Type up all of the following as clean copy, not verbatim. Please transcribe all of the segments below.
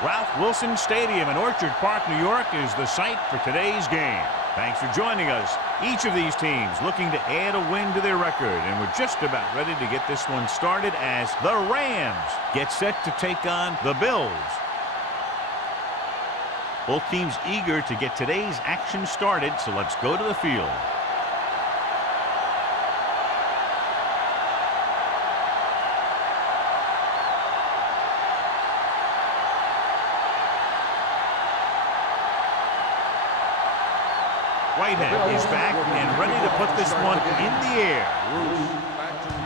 Ralph Wilson Stadium in Orchard Park, New York is the site for today's game. Thanks for joining us. Each of these teams looking to add a win to their record, and we're just about ready to get this one started as the Rams get set to take on the Bills. Both teams eager to get today's action started, so let's go to the field. Whitehead is back and ready to put this one in the air.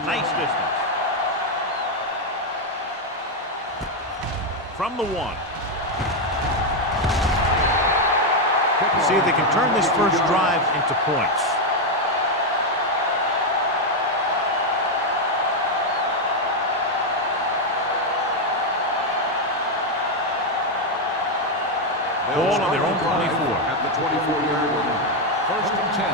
Nice distance. From the 1. See if they can turn this first drive into points. Ball on their own 24. At the 24-yard line. First and 10.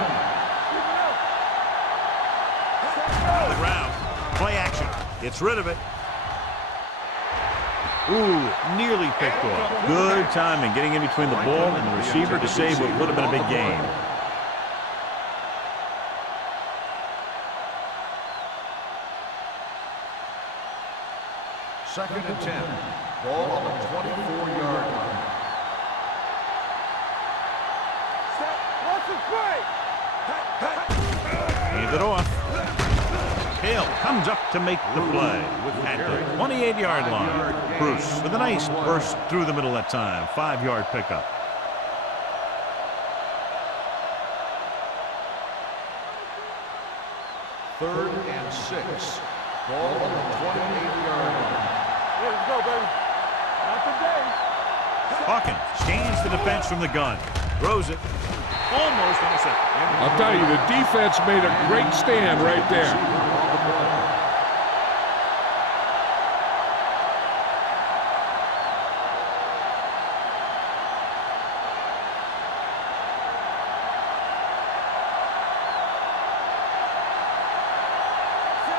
Out of the ground. Play action. Gets rid of it. Ooh, nearly picked off. Good timing, getting in between the ball and the receiver to save what would have been a big gain. Second and 10. Ball on the 24-yard line. Hand it off. Hill comes up to make the play at the 28-yard line. Bruce with a nice burst through the middle that time. 5-yard pickup. Third and 6. Ball on the 28-yard line. Let's go, baby. Not today. Hawkins scans the defense from the gun. Throws it. Almost intercepted. I'll tell you, the defense made a great stand right there.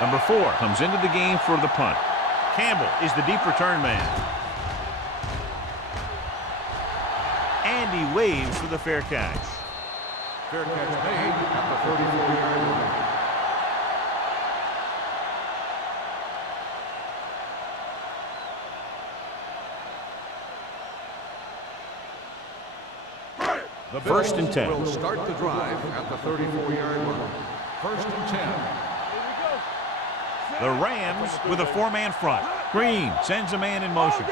Number 4 comes into the game for the punt. Campbell is the deep return man. And he waves for the fair catch. Fair catch made at the 34-yard line. The First and 10. Will start the drive at the 34-yard line. First and 10. The Rams with a 4-man front. Green sends a man in motion.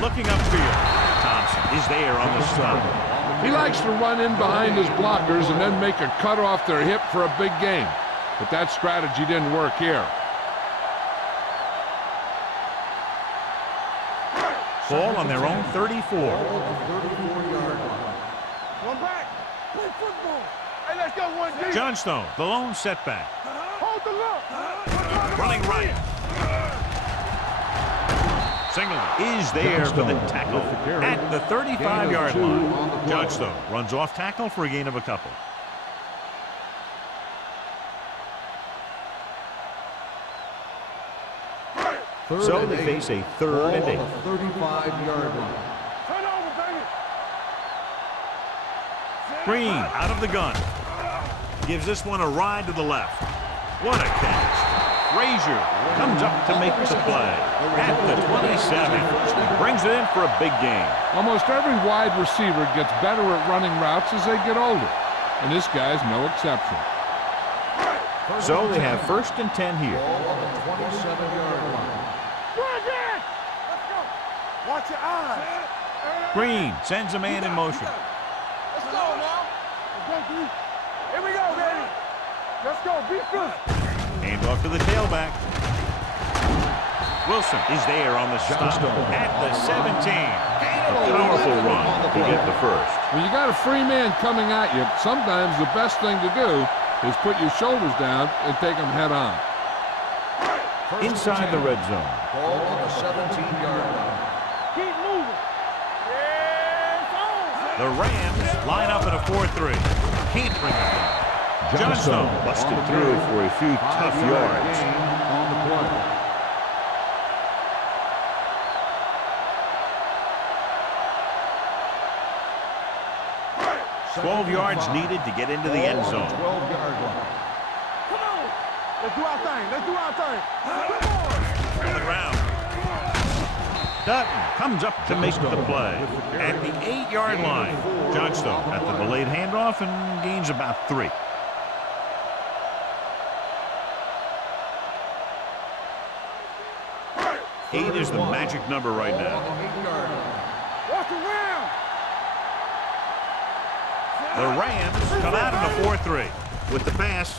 Looking upfield. Thompson is there on the stop. He likes to run in behind his blockers and then make a cut off their hip for a big gain. But that strategy didn't work here. Ball on their own 34. One back. Play football. Hey, let's go one deep. Johnstone, the lone setback. Hold the look. Running right. Singleton is there for the tackle at the 35-yard line. Johnstone runs off tackle for a gain of a couple. So they face a 3rd and 8. 35-yard line. Turn over, baby. Green out of the gun. Gives this one a ride to the left. What a catch. Frazier comes up to make the play at the 27. He brings it in for a big gain. Almost every wide receiver gets better at running routes as they get older. And this guy's no exception. So they have 1st and 10 here. Ball on the 27-yard line. Let's go. Watch your eyes. Green sends a man in motion. Let's go now. Let's go, Green. Here we go, baby. Let's go. Be good. Hand off to the tailback. Wilson is there on the stop at the 17. A powerful run to get the first. When you got a free man coming at you, sometimes the best thing to do is put your shoulders down and take them head on. Inside the red zone. Ball on the 17-yard line. Keep moving. Yeah, The Rams line up in a 4-3. Can't bring it down. Johnstone busted through for a few tough yards. On the play. 12 yards needed to get into the end zone. 12-yard line. Come on. Let's do our thing. Let's do our thing. Come on. On the ground. Dutton comes up to make the play at the 8-yard line. Johnstone at the delayed handoff and gains about 3. Eight is the magic number right now. Watch the rim. The Rams come out in a 4-3 with the pass.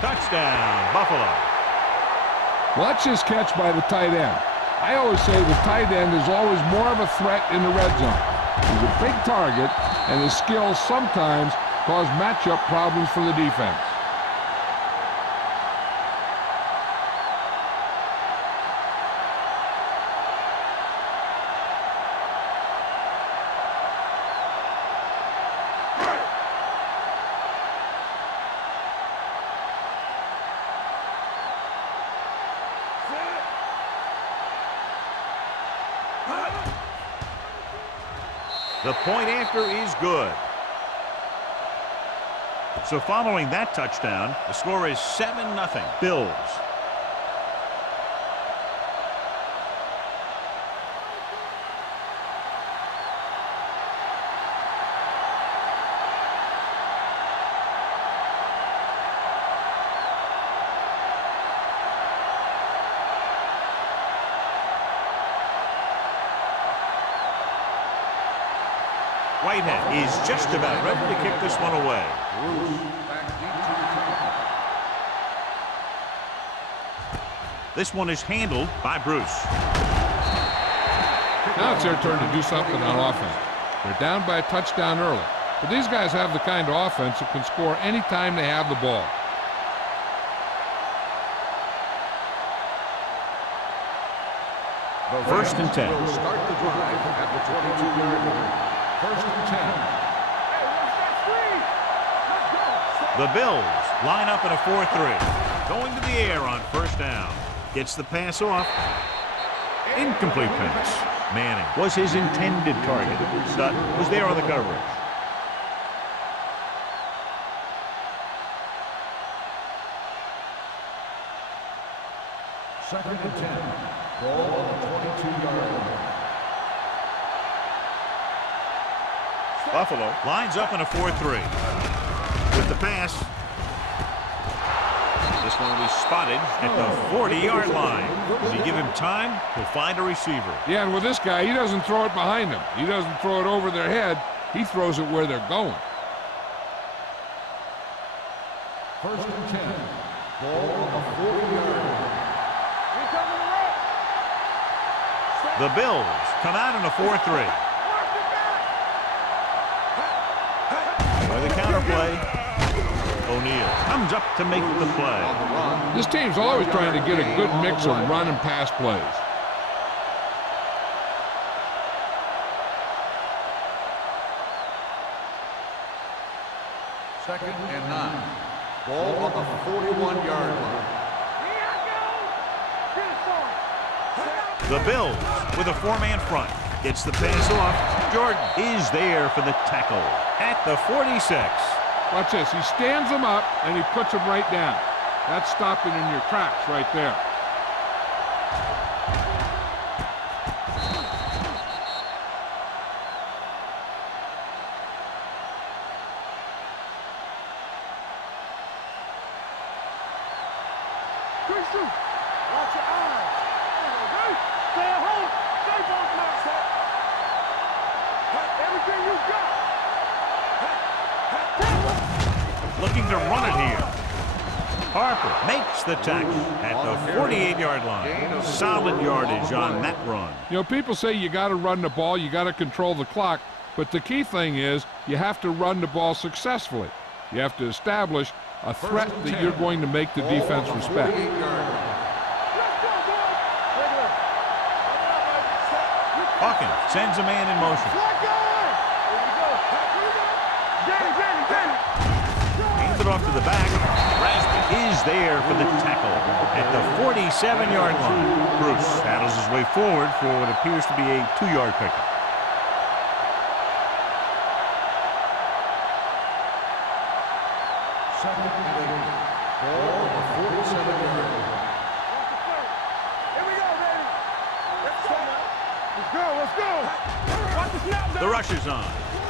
Touchdown, Buffalo. Watch this catch by the tight end. I always say the tight end is always more of a threat in the red zone. He's a big target, and his skills sometimes cause matchup problems for the defense. The point after is good. So following that touchdown, the score is 7-0 Bills. Whitehead is just about ready to kick this one away. This one is handled by Bruce. Now it's their turn to do something on offense. They're down by a touchdown early. But these guys have the kind of offense that can score anytime they have the ball. First and 10. Will start the drive at the 22-yard line. First and 10. The Bills line up in a 4-3. Going to the air on first down. Gets the pass off. Incomplete pass. Manning was his intended target. Sutton was there on the coverage. Second and 10. Ball on the 22-yard line. Buffalo lines up in a 4-3. With the pass. This one will be spotted at the 40-yard line. If you give him time, he'll find a receiver. Yeah, and with this guy, he doesn't throw it behind them. He doesn't throw it over their head. He throws it where they're going. First and 10. Ball on the 40-yard line. The Bills come out in a 4-3. By the counterplay, O'Neal comes up to make the play. This team's always trying to get a good mix of run and pass plays. Second and 9. Ball on the 41-yard line. The Bills with a 4-man front. Gets the pass off. Jordan is there for the tackle at the 46. Watch this. He stands them up, and he puts them right down. That's stopping in your tracks right there. Watch your eyes. Stay at home. Stay both now. Everything you got. Looking to run it here. Harper makes the tackle at the 48-yard line. Solid yardage on that run. You know, people say you got to run the ball, you got to control the clock, but the key thing is you have to run the ball successfully. You have to establish a threat that you're going to make the defense respect. Hawkins sends a man in motion. Hands it off to the back. Rasmussen is there for the tackle at the 47-yard line. Bruce paddles his way forward for what appears to be a 2-yard pickup. Let's go, let's go. Watch the snap down. The rush is on.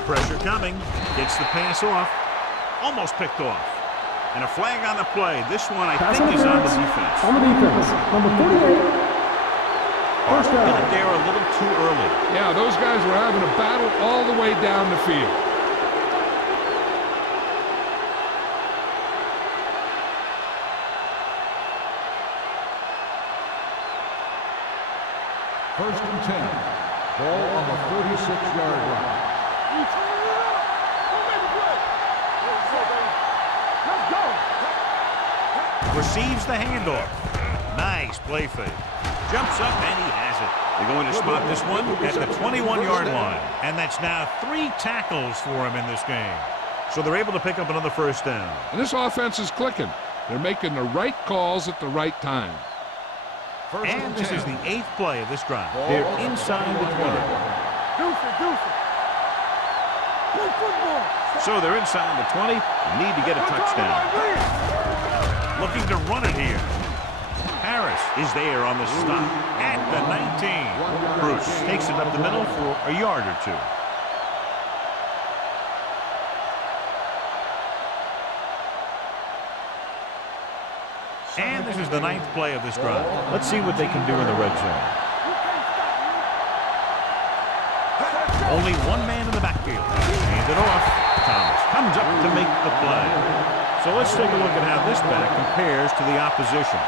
Pressure coming. Gets the pass off. Almost picked off. And a flag on the play. This one, I think, is on the defense. On the defense. Number 48. First down. Got there a little too early. Yeah, those guys were having a battle all the way down the field. First and 10. Ball on the 46-yard line. Let's go. Receives the handoff. Nice play fake. Jumps up and he has it. They're going to spot this one at the 21-yard line. And that's now 3 tackles for him in this game. So they're able to pick up another first down. And this offense is clicking. They're making the right calls at the right time. And this is the 8th play of this drive. They're inside the 20. Deuce it. Play football. So they're inside the 20. Need to get a touchdown. Looking to run it here. Harris is there on the stop at the 19. Bruce takes it up the middle for a yard or 2. And this is the 9th play of this drive. Let's see what they can do in the red zone. Only one man in the backfield. Hand it off. Thomas comes up to make the play. So let's take a look at how this back compares to the opposition.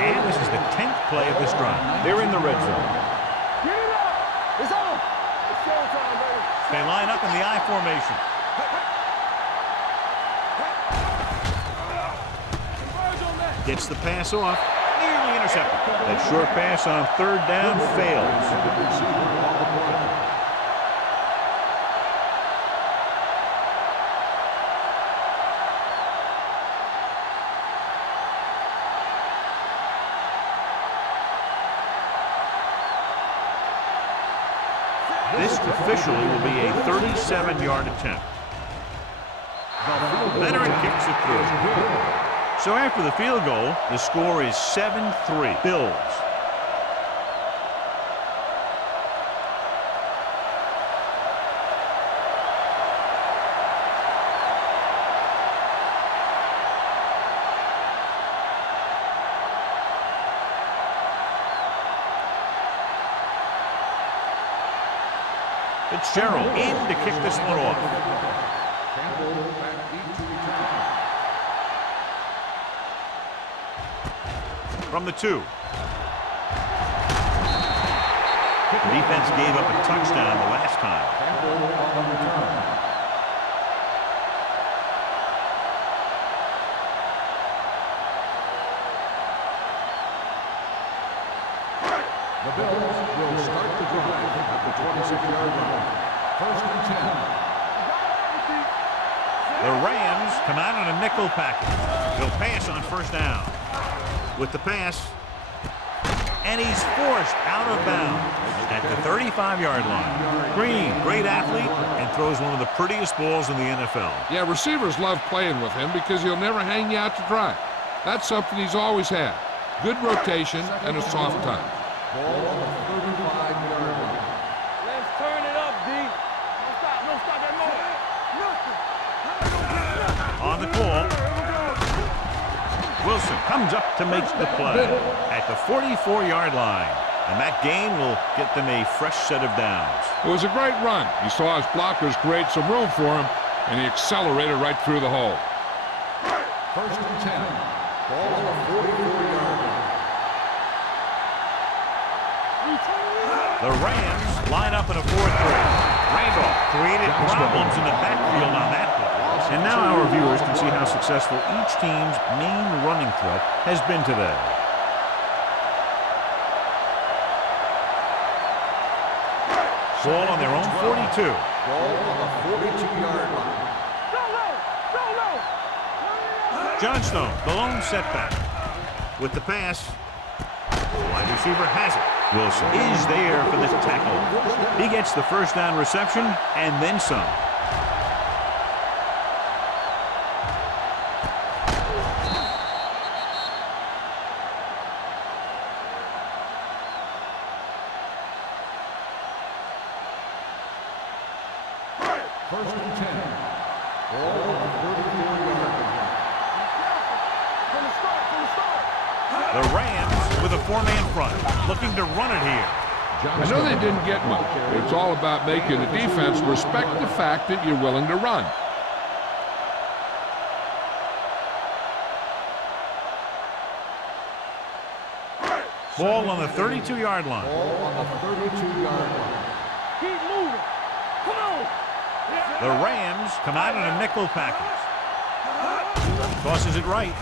And this is the 10th play of this drive. They're in the red zone. Get it up. It's on. It's showtime, baby. They line up in the I formation. Gets the pass off. Nearly intercepted. That short pass on 3rd down fails. This officially will be a 37-yard attempt. Leonard kicks it through. So after the field goal, the score is 7-3. Bills. Fitzgerald in to kick this one off. From the 2. The defense gave up a touchdown the last time. The Bills will start the drive at the 26-yard line. First and 10. The Rams come out on a nickel package. They'll pass on first down. With the pass, and he's forced out of bounds at the 35-yard line. Green, great athlete, and throws one of the prettiest balls in the NFL. Yeah, receivers love playing with him because he'll never hang you out to dry. That's something he's always had. Good rotation and a soft touch. Ball on the 35-yard line. Let's turn it up, D. Don't stop that moment. On the call, Wilson comes up to make the play at the 44-yard line. And that gain will get them a fresh set of downs. It was a great run. He saw his blockers create some room for him, and he accelerated right through the hole. First and 10. Ball on the 44-yard line. The Rams line up in a 4-3. Randolph created problems in the backfield on that play. And now our viewers can see how successful each team's main running threat has been today. Ball on their own 42. Ball on the 42-yard line. Johnstone, the lone setback. With the pass, the wide receiver has it. Wilson is there for the tackle. He gets the first down reception and then some. First and 10. Ball on the 34-yard line. The Rams with a four-man front, looking to run it here. I know they didn't get much. It's all about making the defense respect the fact that you're willing to run. Ball on the 32-yard line. Ball on the 32-yard line. Keep moving. Come on. The Rams come out in a nickel package. Tosses it right.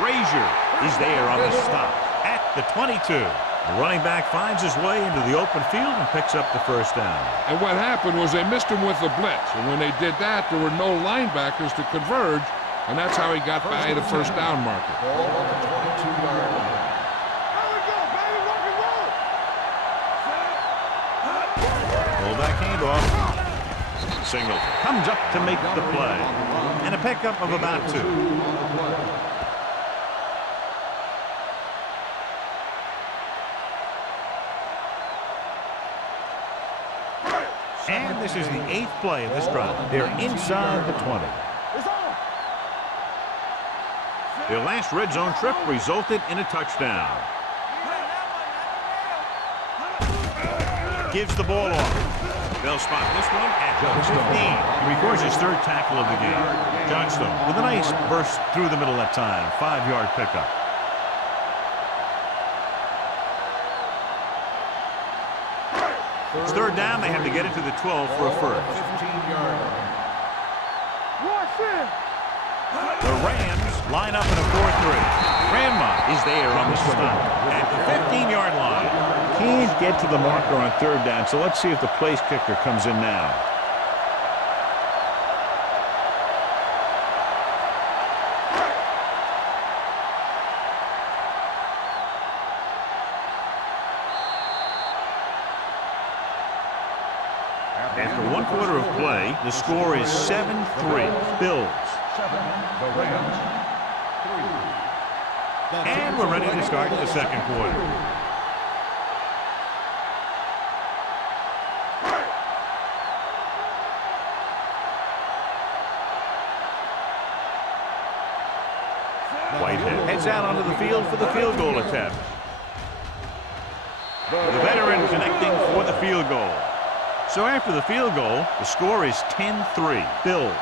Frazier is there on the stop at the 22. The running back finds his way into the open field and picks up the first down. And what happened was they missed him with the blitz. And when they did that, there were no linebackers to converge. And that's how he got by the first down marker. Ball on the 22-yard line. There we go, baby. Rock and roll. Fullback handoff. Singles comes up to make the play. And a pickup of about 2. And this is the 8th play of this drive. They're inside the 20. It's on. Their last red zone trip resulted in a touchdown. Gives the ball off. They'll spot this one at the 15. He records his 3rd tackle of the game. Johnstone with a nice burst through the middle that time. 5-yard pickup. It's 3rd down. They have to get it to the 12 for a first. 15-yard line. Rush in. The Rams line up in a 4-3. Grandma is there on the stop at the 15-yard line. Can't get to the marker on 3rd down, so let's see if the place kicker comes in now. After 1 quarter of play, the score is 7-3. Bills. 7. The Rams. 3. And we're ready to start the second quarter. Whitehead heads out onto the field for the field goal attempt. The veteran connecting for the field goal. So after the field goal, the score is 10-3. Bills.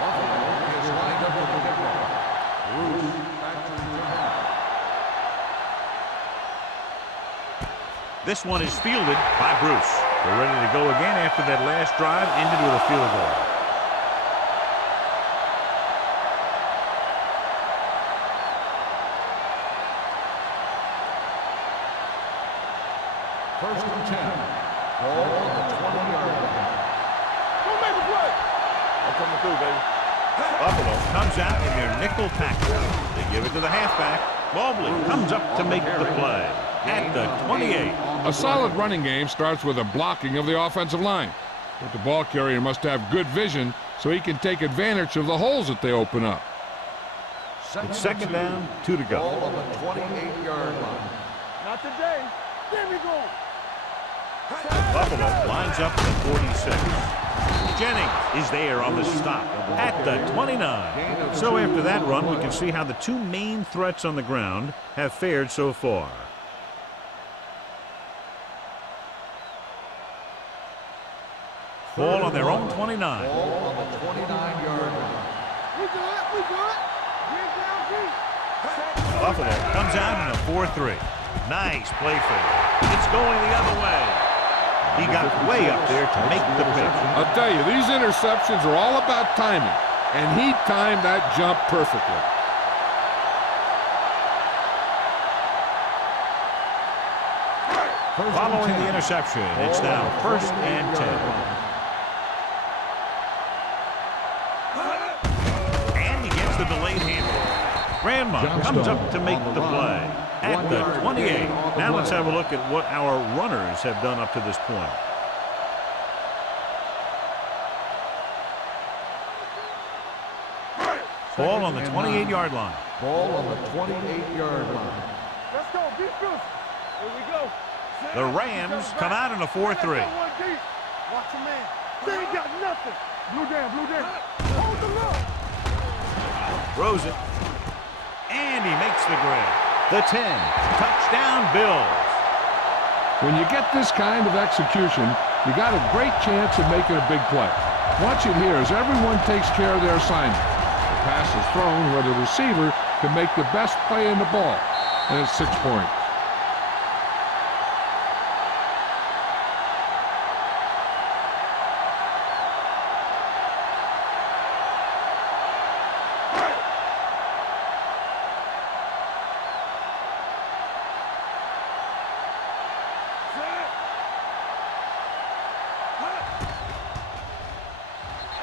Buffalo is lined up for the kickoff. Bruce factory time. This one is fielded by Bruce. They're ready to go again after that last drive ended with a field goal. First and 10. Ball on the 20-yard line. Don't make a play. I'm coming through, baby. Buffalo comes out in their nickel package. They give it to the halfback. Mobley comes up to make the play at the 28. A solid running game starts with a blocking of the offensive line. But the ball carrier must have good vision so he can take advantage of the holes that they open up. It's 2nd down, 2 to go. Ball on the 28-yard line. Not today. There we go. Buffalo lines up at 46. Jennings is there on the stop at the 29. So after that run, we can see how the 2 main threats on the ground have fared so far. Ball on their own 29. Ball on the 29-yard line. We good. We good. Get down deep. Buffalo comes out in a 4-3. Nice play fake. It's going the other way. He got way up there to make the pitch. I'll tell you, these interceptions are all about timing. And he timed that jump perfectly. Following the interception, it's now 1st and 10. And he gets the delayed handoff. Grandma comes up to make the play at the 28. Now let's have a look at what our runners have done up to this point. Ball on the 28-yard line. Ball on the 28-yard line. Let's go, defense. Here we go. The Rams come out in a 4-3. Watch a man. They ain't got nothing. Blue down, blue down. Hold the look. Throws it. And he makes the grab. The 10. Touchdown, Bills. When you get this kind of execution, you got a great chance of making a big play. Watch it here as everyone takes care of their assignment. The pass is thrown where the receiver can make the best play in the ball. And it's 6 points.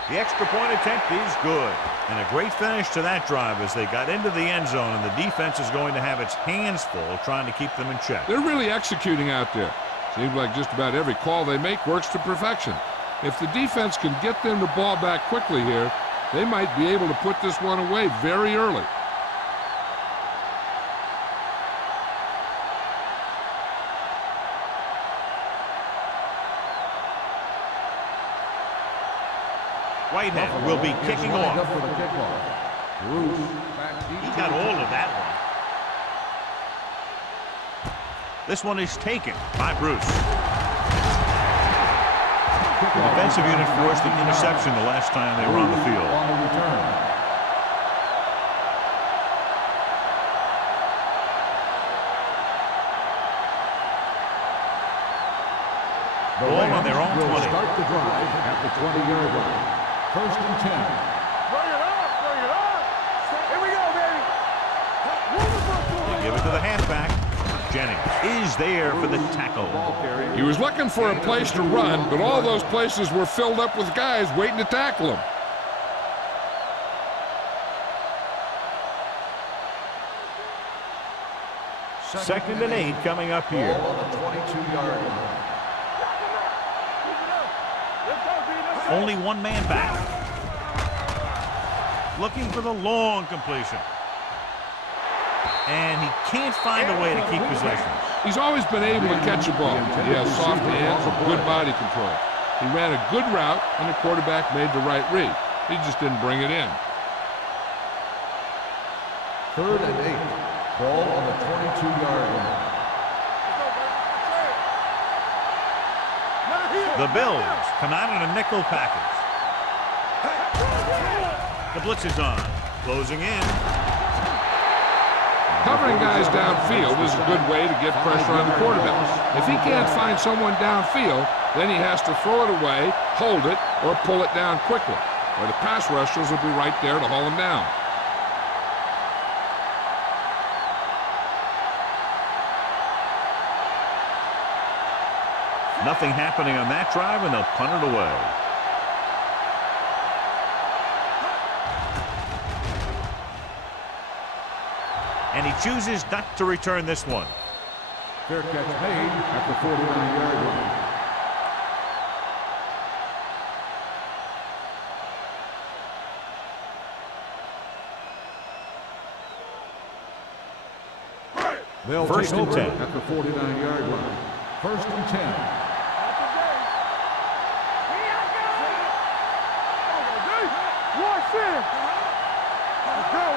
The extra point attempt is good. And a great finish to that drive as they got into the end zone, and the defense is going to have its hands full trying to keep them in check. They're really executing out there. Seems like just about every call they make works to perfection. If the defense can get them the ball back quickly here, they might be able to put this one away very early. Whitehead will be kicking off. Up for the kickoff. Bruce back deep. He got all of that one. This one is taken by Bruce. The defensive unit forced an interception the last time they were on the field. On the return. Ball on their own 20. Start the drive at the 20-yard line. First and 10. Bring it up, bring it up. Here we go, baby. They give it to the halfback. Jennings is there for the tackle. He was looking for a place to run, but all those places were filled up with guys waiting to tackle him. Second and 8 coming up here. Ball on the 22-yard line. Only one man back. Looking for the long completion. And he can't find a way to keep possession. He's always been able to catch a ball. He has soft hands and good body control. He ran a good route, and the quarterback made the right read. He just didn't bring it in. Third and 8. Ball on the 22-yard line. The Bills come out in a nickel package. The blitz is on. Closing in. Covering guys downfield is a good way to get pressure on the quarterback. If he can't find someone downfield, then he has to throw it away, hold it, or pull it down quickly, or the pass rushers will be right there to haul him down. Nothing happening on that drive, and they'll punt it away. And he chooses not to return this one. Fair catch made at the 49-yard line. They'll First and 10 at the 49-yard line. First and 10.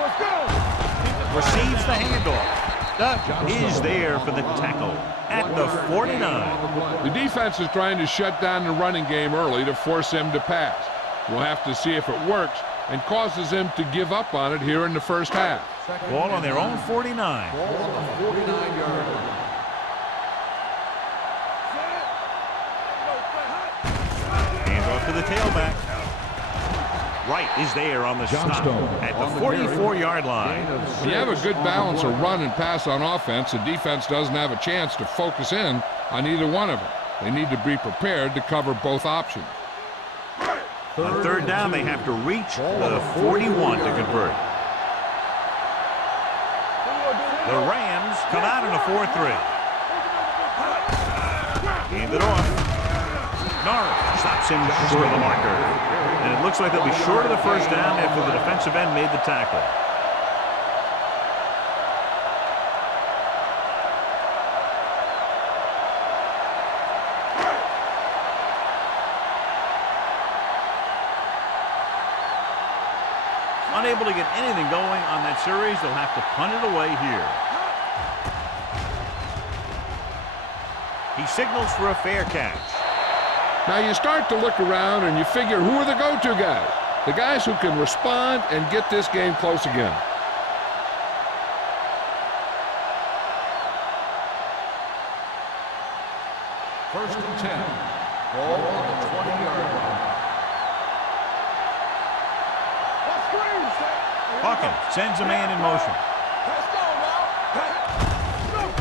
Let's go. Receives the handoff. Duck is there for the tackle at the 49. The defense is trying to shut down the running game early to force him to pass. We'll have to see if it works and causes him to give up on it here in the first half. Ball on their own 49. Ball on the 49-yard line. Handoff to the tailback. Wright is there on the stop at the 44-yard line. When you have a good balance of run and pass on offense, the defense doesn't have a chance to focus in on either one of them. They need to be prepared to cover both options. On third down, they have to reach the 41 to convert. The Rams come out in a 4-3. Hand it off. Norris stops him short of the marker. And it looks like they'll be short of the first down after the defensive end made the tackle. Unable to get anything going on that series, they'll have to punt it away here. He signals for a fair catch. Now you start to look around and you figure, who are the go-to guys? The guys who can respond and get this game close again. First and 10. Ball on the 20-yard line. Hawkins sends a man in motion.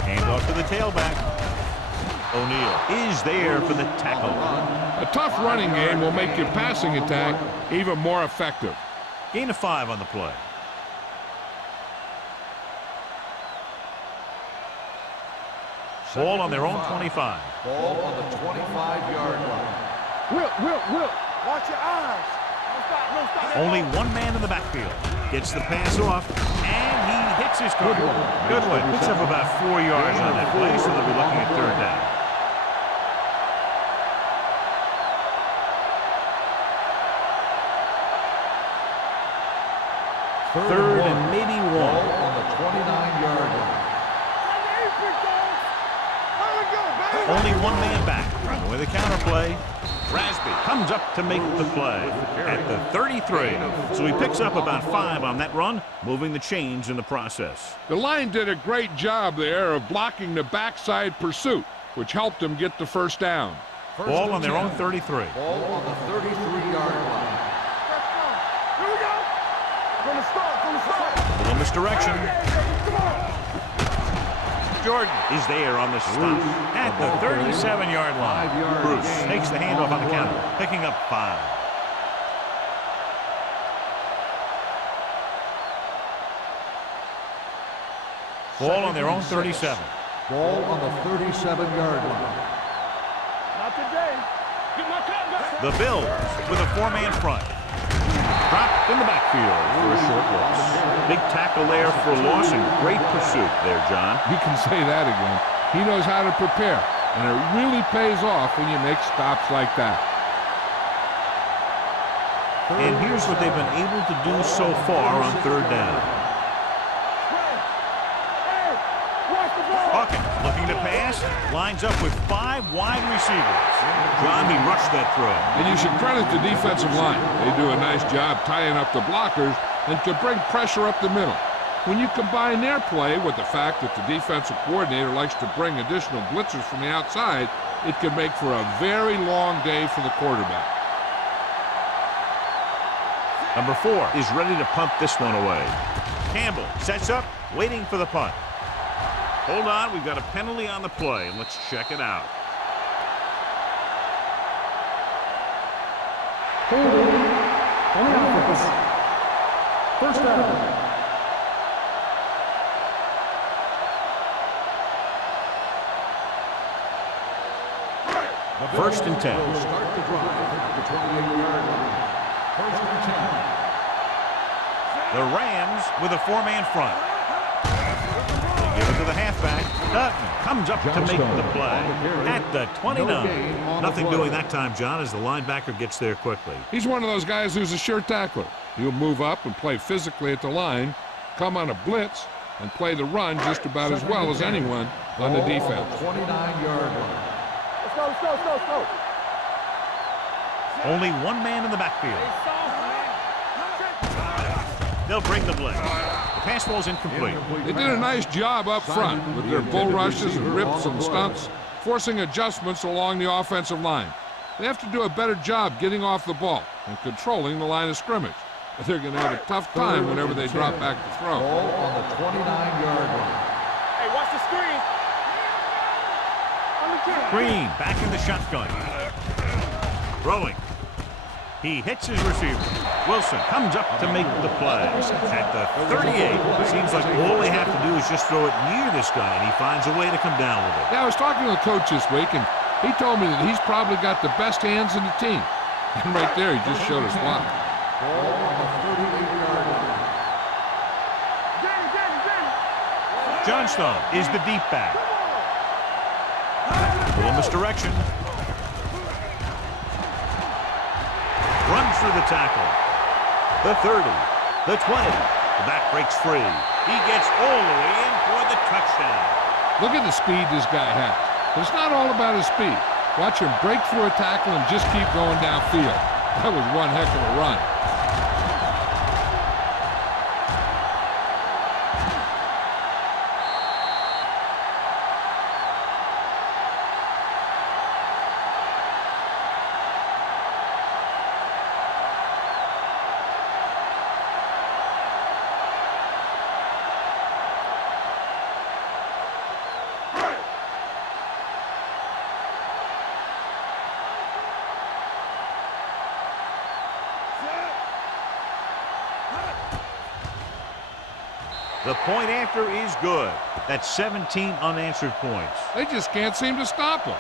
Hand off to the tailback. O'Neal is there for the tackle. A tough running game will make your passing attack even more effective. Gain of 5 on the play. Ball on their own 25. Ball on the 25-yard line. Will. Watch your eyes. No stop. Only one man in the backfield. Gets the pass off, and he hits his target. Goodwin picks up about 4 yards on that play, so they'll be looking at third down. Third and maybe 1. Ball on the 29-yard line. Only one man back. With a counter play, Rasby comes up to make the play at the 33. So he picks up about 5 on that run, moving the chains in the process. The line did a great job there of blocking the backside pursuit, which helped them get the first down. Ball on their own 33. Ball on the 33-yard line. Here we go. From the start. A little misdirection. Jordan is there on the stop at the 37-yard line. Bruce takes the handoff on the counter, picking up 5. Ball on their own 37. Ball on the 37-yard line. Not today. Get my cut back. The Bills with a 4-man front. Dropped in the backfield for a short loss. Big tackle there for a loss and great pursuit there, John. You can say that again. He knows how to prepare, and it really pays off when you make stops like that. And here's what they've been able to do so far on third down. Hawkins looking to pass, lines up with 5 wide receivers. John, he rushed that throw. And you should credit the defensive line. They do a nice job tying up the blockers and can bring pressure up the middle. When you combine their play with the fact that the defensive coordinator likes to bring additional blitzers from the outside, it can make for a very long day for the quarterback. Number 4 is ready to punt this one away. Campbell sets up, waiting for the punt. Hold on, we've got a penalty on the play, and let's check it out. Holding on the offense. First down. First and 10. Start the drive at the 28-yard line. First and 10. The Rams with a 4-man front. They give it to the halfback. Dutton comes up to make the play at the 29. Nothing doing that time, John, as the linebacker gets there quickly. He's one of those guys who's a sure tackler. He'll move up and play physically at the line, come on a blitz, and play the run just about as well as anyone on the defense. 29-yard line. Let's go. Only one man in the backfield. They'll bring the blitz. The pass ball's incomplete. They did a nice job up front with their bull rushes and rips and stunts, forcing adjustments along the offensive line. They have to do a better job getting off the ball and controlling the line of scrimmage. But they're going to have a tough time whenever they drop back to throw. Ball on the 29-yard line. Hey, watch the screen. Green back in the shotgun. Throwing. He hits his receiver. Wilson comes up to make the play. At the 38, it seems like all they have to do is just throw it near this guy, and he finds a way to come down with it. Yeah, I was talking to the coach this week, and he told me that he's probably got the best hands in the team. And right there, he just showed us why. Ball on the 38-yard line. Johnstone is the deep back. A little misdirection. Runs through the tackle. The 30, the 20. The back breaks free. He gets all the way in for the touchdown. Look at the speed this guy has. But it's not all about his speed. Watch him break through a tackle and just keep going downfield. That was one heck of a run. The point after is good. That's 17 unanswered points. They just can't seem to stop him.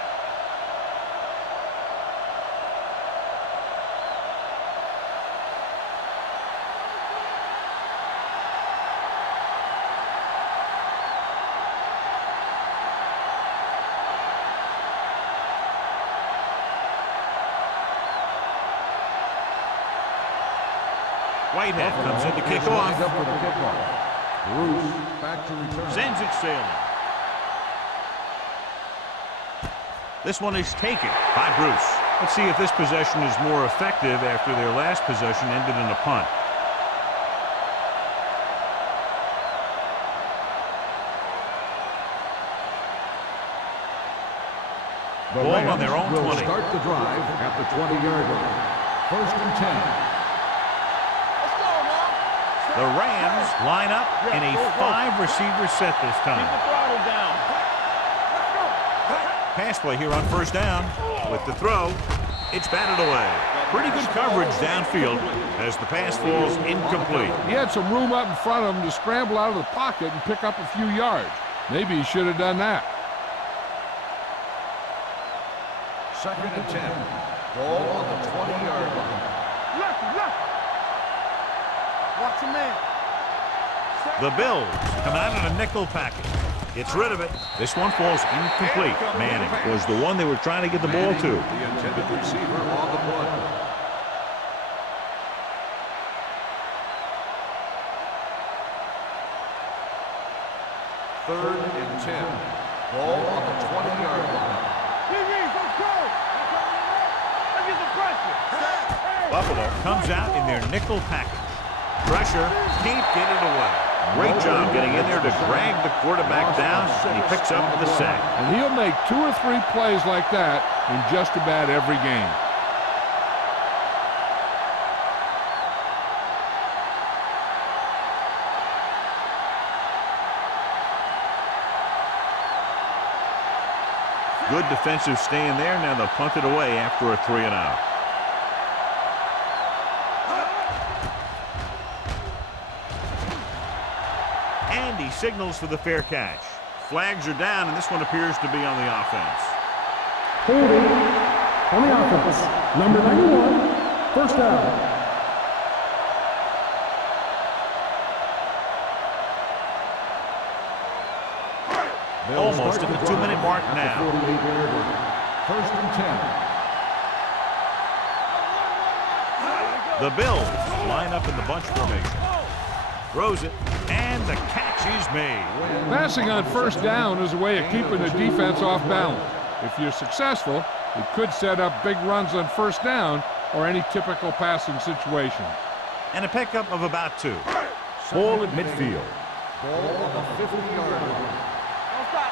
Whitehead comes in to kick off. Up for the kickoff. Bruce back to return. Sends it sailing. This one is taken by Bruce. Let's see if this possession is more effective after their last possession ended in a punt. Ball on their own 20. Start the drive at the 20-yard line. 1st and 10. The Rams line up in a 5-receiver set this time. Keep the throttle down. Pass play here on 1st down. With the throw, it's batted away. Pretty good coverage downfield as the pass falls incomplete. He had some room up in front of him to scramble out of the pocket and pick up a few yards. Maybe he should have done that. 2nd and 10. Ball on the 20-yard line. Left. Watch your man. The Bills come out in a nickel package. Gets rid of it. This one falls incomplete. Manning was the one they were trying to get the ball to. The intended receiver on the play. Third and 10. Ball on the 20-yard line. Let's go. Let's get the pressure. Buffalo comes out in their nickel package. Pressure, can't get it away. Great job getting in there to drag the quarterback down, and he picks up the sack. And he'll make 2 or 3 plays like that in just about every game. Good defensive stand there. Now they'll punt it away after a 3-and-out. And he signals for the fair catch. Flags are down, and this one appears to be on the offense. Holding on the offense. Number 91, 1st down. Almost at the 2-minute mark now. 48-yard line. 1st and 10. The Bills line up in the bunch formation. Throws it, and the catch is made. Passing on 1st down is a way of keeping the defense off balance. If you're successful, it could set up big runs on 1st down or any typical passing situation. And a pickup of about 2. Ball at midfield. Ball on the 50-yard line.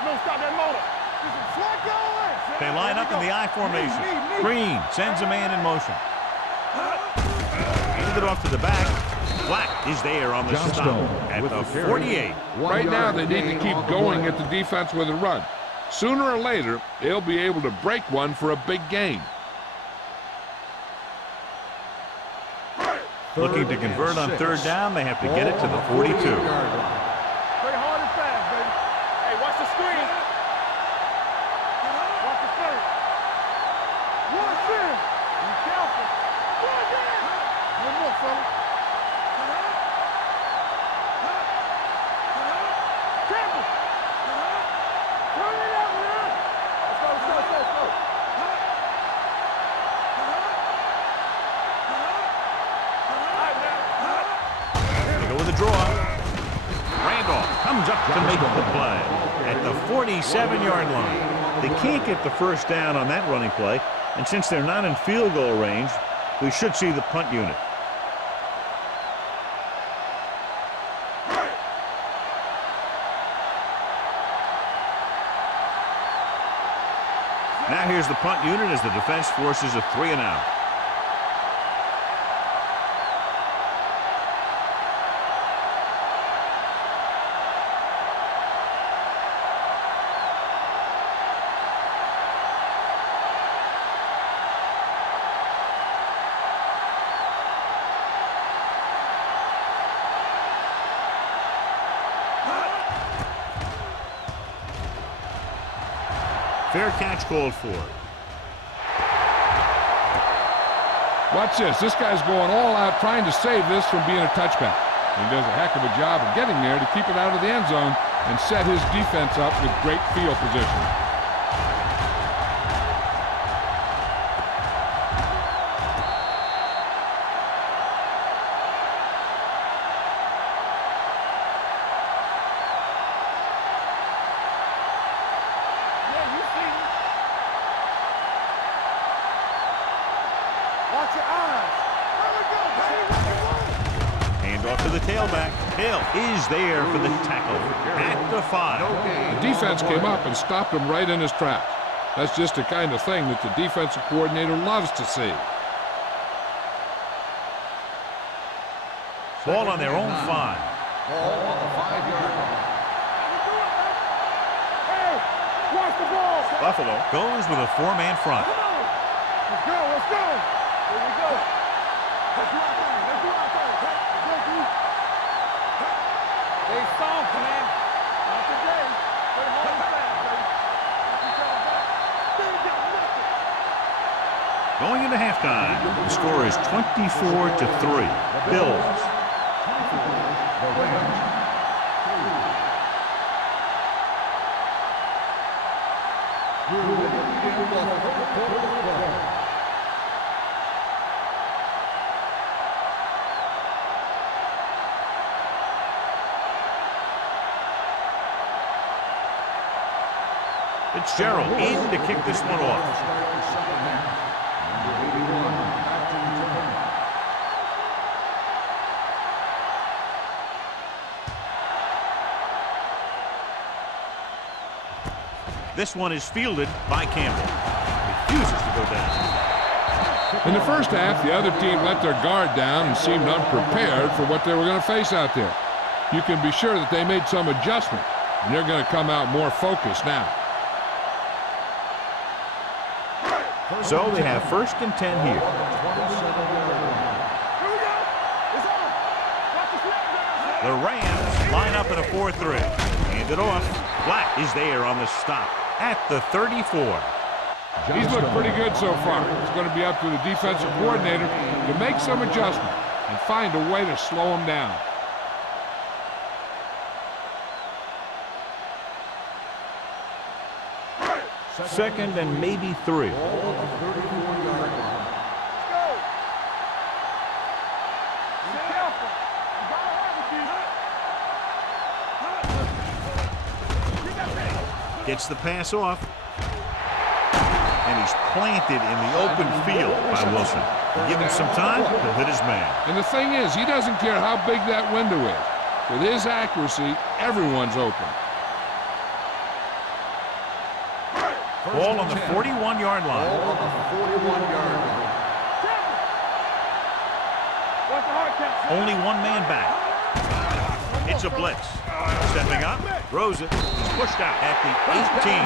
Don't stop that motor. This is what going. They line up in the I formation. Green sends a man in motion. Handed it off to the back. Black is there on the stop at the 48. Right now, they need to keep going at the defense with a run. Sooner or later, they'll be able to break one for a big gain. Looking to convert on third down, they have to get it to the 42. Play hard and fast, baby. Hey, watch the screen. Watch the screen. Watch it. Be careful. Watch it. One more, fella. Careful. Turn it out, man. Let's go. They go with a draw. Randolph comes up to make the play at the 47-yard line. They can't get the first down on that running play, and since they're not in field goal range, we should see the punt unit. Now here's the punt unit as the defense forces a 3-and-out. Fair catch called for. Watch this. This guy's going all out trying to save this from being a touchback. He does a heck of a job of getting there to keep it out of the end zone and set his defense up with great field position. Watch your eyes. There we go, baby. Hand off to the tailback. Hill is there for the tackle at the 5. The defense came up and stopped him right in his tracks. That's just the kind of thing that the defensive coordinator loves to see. Ball on their own 5. Ball on the 5-yard line. Hey, watch the ball. Buffalo goes with a 4-man front. Let's go. Here we go. Let's do our thing. Let's do our thing. Let's go, dude. They soft, man. Not today. Play hard and fast, baby. Knock yourself back. They ain't got nothing. Going into halftime, the score is 24-3. Bills. The Rams. Fitzgerald in to kick this one off. This one is fielded by Campbell. Refuses to go down. In the first half, the other team let their guard down and seemed unprepared for what they were going to face out there. You can be sure that they made some adjustment, and they're going to come out more focused now. So they have 1st and 10 here. Here we go. It's on. Watch the snap down. The Rams line up in a 4-3. Hand it off. Black is there on the stop at the 34. He's looked pretty good so far. It's going to be up to the defensive coordinator to make some adjustment and find a way to slow him down. Second and maybe 3. Let's go. Be careful. You gotta have it, dude. Gets the pass off. And he's planted in the open field by Wilson. Give him some time, he'll hit his man. And the thing is, he doesn't care how big that window is. With his accuracy, everyone's open. Ball on the 41-yard line. Ball on the 41-yard line. Watch the hard count. Only one man back. It's a blitz. Stepping up, throws it. He's pushed out at the 18.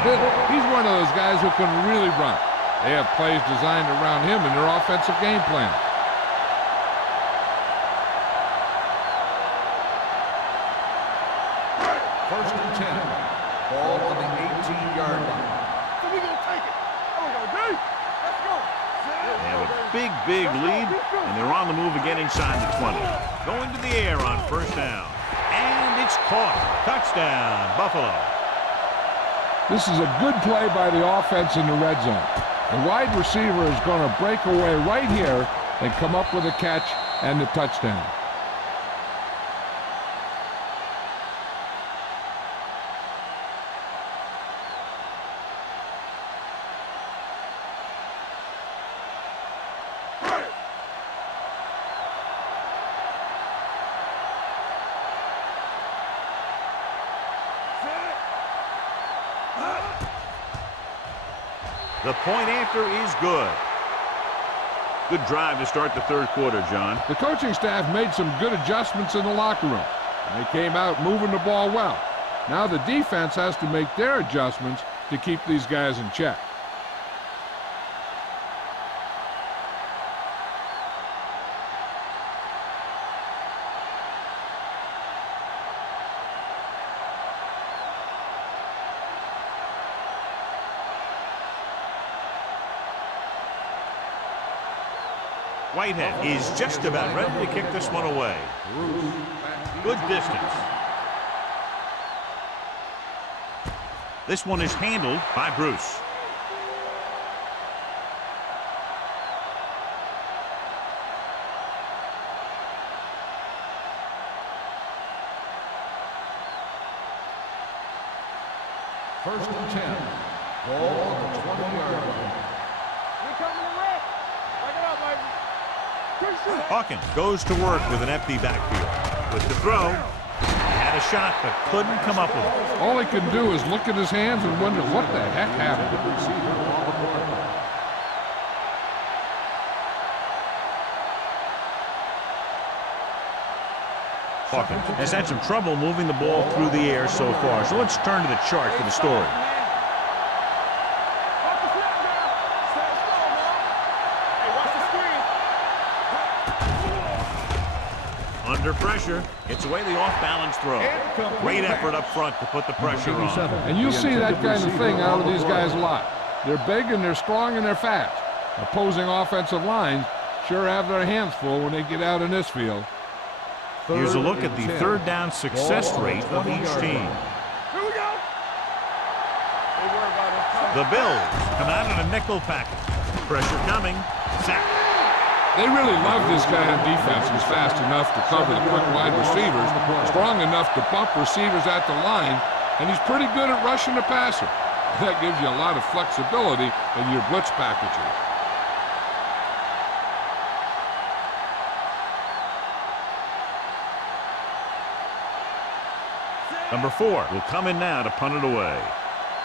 He's one of those guys who can really run. They have plays designed around him in their offensive game plan. big lead, and they're on the move again inside the 20. Going to the air on first down. And it's caught. Touchdown, Buffalo. This is a good play by the offense in the red zone. The wide receiver is going to break away right here and come up with a catch and the touchdown. The point after is good. Good drive to start the third quarter, John. The coaching staff made some good adjustments in the locker room. And they came out moving the ball well. Now the defense has to make their adjustments to keep these guys in check. Whitehead is just about ready to kick this one away. Good distance. This one is handled by Bruce. First and 10. Ball on the 20-yard line. Hawkins goes to work with an empty backfield. With the throw, he had a shot but couldn't come up with it. All he can do is look at his hands and wonder what the heck happened. Hawkins has had some trouble moving the ball through the air so far, so let's turn to the chart for the story. Under pressure, gets away the off-balance throw. Great effort up front to put the pressure on. And you'll see that kind of thing out of these guys a lot. They're big and they're strong and they're fast. Opposing offensive lines sure have their hands full when they get out in this field. Here's a look at the third down success rate of each team. Here we go. The Bills come out in a nickel package. Pressure coming. Sack. They really love this guy on defense. He's fast enough to cover the quick wide receivers, strong enough to bump receivers at the line, and he's pretty good at rushing the passer. That gives you a lot of flexibility in your blitz packages. Number 4 will come in now to punt it away.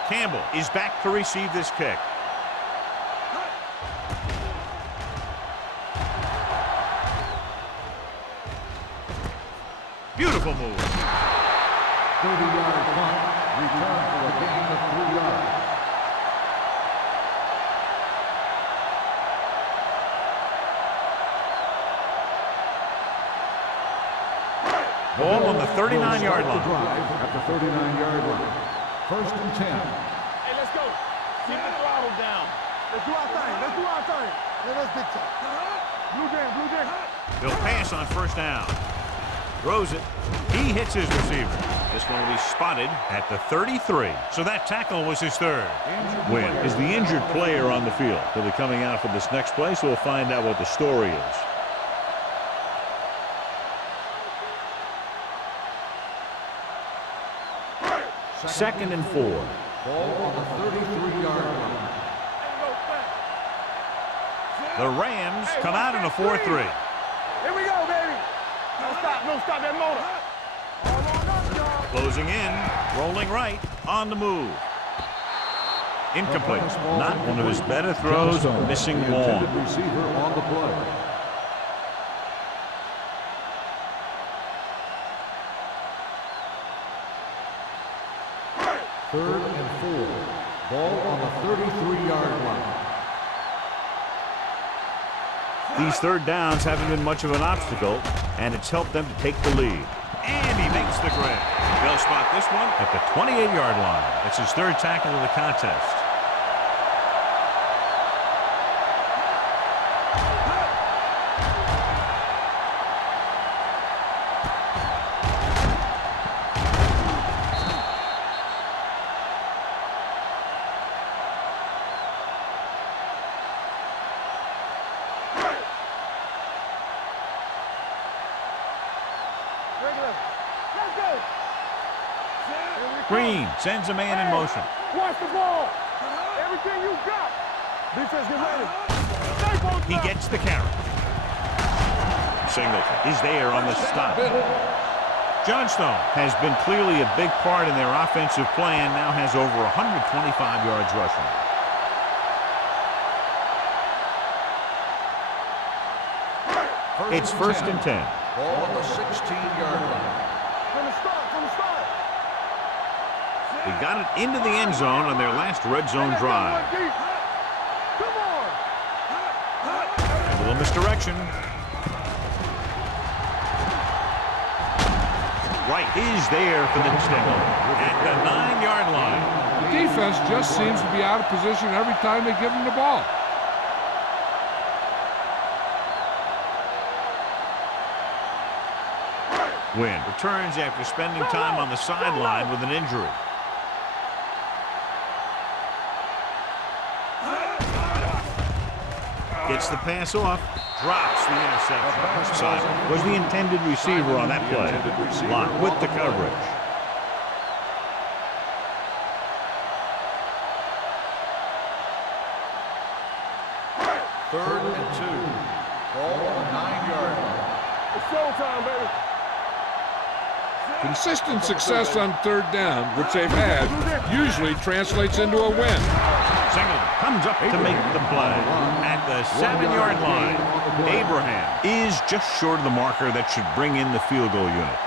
Campbell is back to receive this kick. Beautiful move. 30-yard punt. Return for a gain of 3 yards. Ball on the 39-yard line. At the 39-yard line. First and 10. Hey, let's go. Keep the throttle down. Let's do our thing. Let's do our thing. Yeah, that's big time. Blue jam, blue jam. He'll pass on first down. Throws it. He hits his receiver. This one will be spotted at the 33. So that tackle was his third. Win is the injured player on the field. He'll be coming out for this next play, so we'll find out what the story is. Second and 4. Ball on the 33-yard line. The Rams come out in a 4-3. Here we go, baby. Don't stop that motor. Closing in, rolling right, on the move. Incomplete. Not one of his better throws, missing long. Receiver on the play. Third and 4. Ball on the 33-yard line. These third downs haven't been much of an obstacle, and it's helped them to take the lead. And he makes the grab. They'll spot this one at the 28-yard line. It's his third tackle of the contest. screen sends a man in motion. Watch the ball. Everything you got. Defense, get ready. He gets the carry. Singleton is there on the stop. Johnstone has been clearly a big part in their offensive plan, now has over 125 yards rushing. It's first and 10. Ball on the 16-yard line. From the start. They got it into the end zone on their last red zone drive. Come on. A little misdirection. Wright is there for the tackle at the 9-yard line. The defense just seems to be out of position every time they give them the ball. Wynn returns after spending time on the sideline with an injury. Gets the pass off, drops the interception. Simon was the intended receiver on that play. Lott with the coverage. Third and 2. Ball on the 9-yard line. It's showtime, baby. Consistent success on third down, which they've had, usually translates into a win. Singleton comes up to make the play at the 7-yard line. Abraham is just short of the marker that should bring in the field goal unit.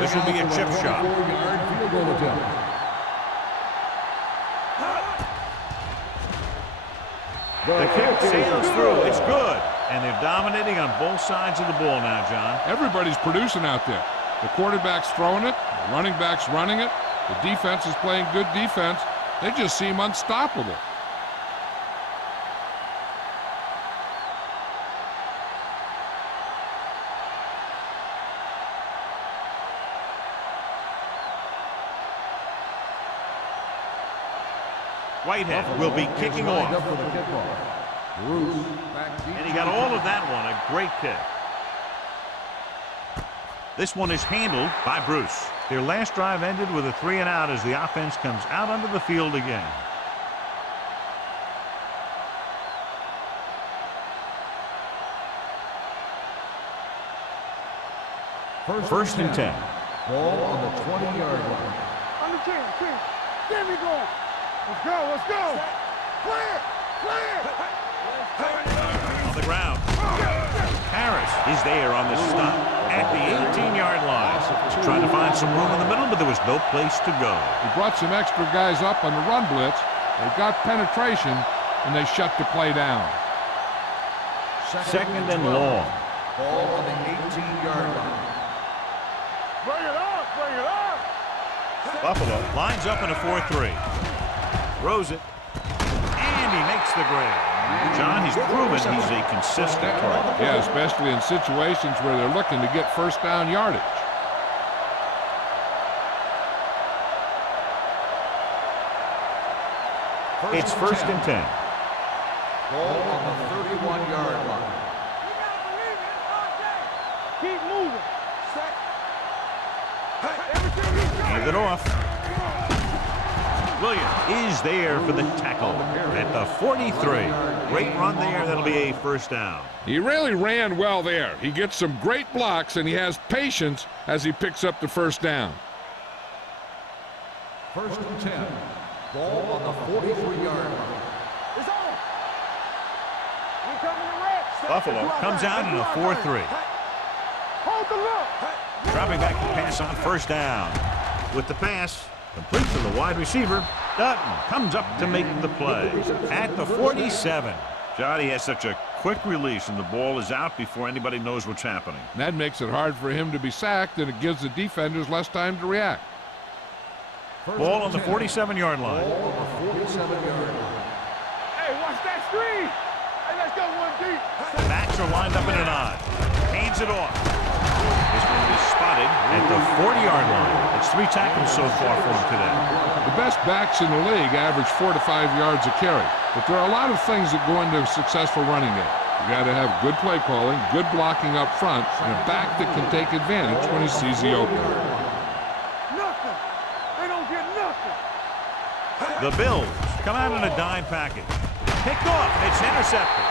This will be a chip shot. The kick sails through. It's good. And they're dominating on both sides of the ball now, John. Everybody's producing out there. The quarterback's throwing it, the running back's running it, the defense is playing good defense. They just seem unstoppable. Whitehead will be kicking off. And he got all of that one. A great kick. This one is handled by Bruce. Their last drive ended with a 3-and-out as the offense comes out onto the field again. First and 10. Ball on the 20-yard line. On the 10. There we go. Let's go. Clear. On the ground. Harris is there on the stop at the 18-yard line. Trying to find some room in the middle, but there was no place to go. He brought some extra guys up on the run blitz. They got penetration, and they shut the play down. Second and long. Ball on the 18-yard line. Bring it up. Buffalo lines up in a 4-3. Throws it. And he makes the grab. John, he's proven he's a consistent target. Yeah, especially in situations where they're looking to get first down yardage. It's first and 10. Ball on the 31-yard line. Keep moving. Hand it off. Williams is there for the tackle at the 43. Great run there. That'll be a first down. He really ran well there. He gets some great blocks, and he has patience as he picks up the first down. First and 10. Ball on the 43-yard line. It's on. We coming to rest. Buffalo comes out in a 4-3. Hold the look. Dropping back to pass on first down. With the pass, complete to the wide receiver. Dutton comes up to make the play at the 47. Johnny has such a quick release, and the ball is out before anybody knows what's happening. That makes it hard for him to be sacked, and it gives the defenders less time to react. Ball on the 47-yard line. Ball on the 47-yard line. Hey, watch that screen. Hey, let's go one deep. The backs are lined up in an I. Hands it off. This one is spotted at the 40-yard line. It's 3 tackles so far for him today. The best backs in the league average 4 to 5 yards a carry. But there are a lot of things that go into a successful running game. You got to have good play calling, good blocking up front, and a back that can take advantage when he sees the opening. Nothing. They don't get nothing. The Bills come out in a dime package. Picked off. It's intercepted.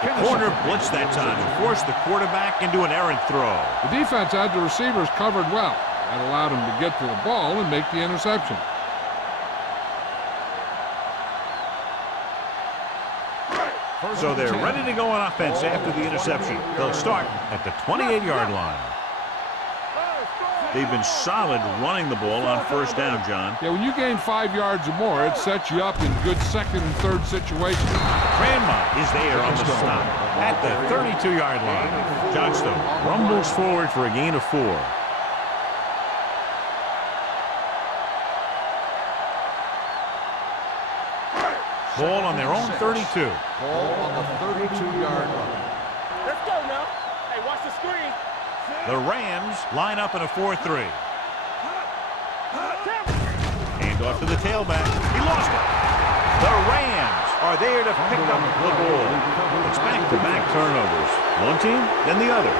The corner blitzed that time and forced the quarterback into an errant throw. The defense had the receivers covered well. That allowed him to get to the ball and make the interception. So they're ready to go on offense after the interception. They'll start at the 28-yard line. They've been solid running the ball on first down, John. Yeah, when you gain 5 yards or more, it sets you up in good second and third situations. Grandma is there on the stop at the 32-yard line. Johnstone rumbles forward for a gain of 4. Ball on their own 32. Ball on the 32-yard line. Let's go now. Hey, watch the screen. The Rams line up in a 4-3. Hand off to the tailback. He lost it. The Rams are there to pick up the ball. It's back-to-back turnovers. One team, then the other.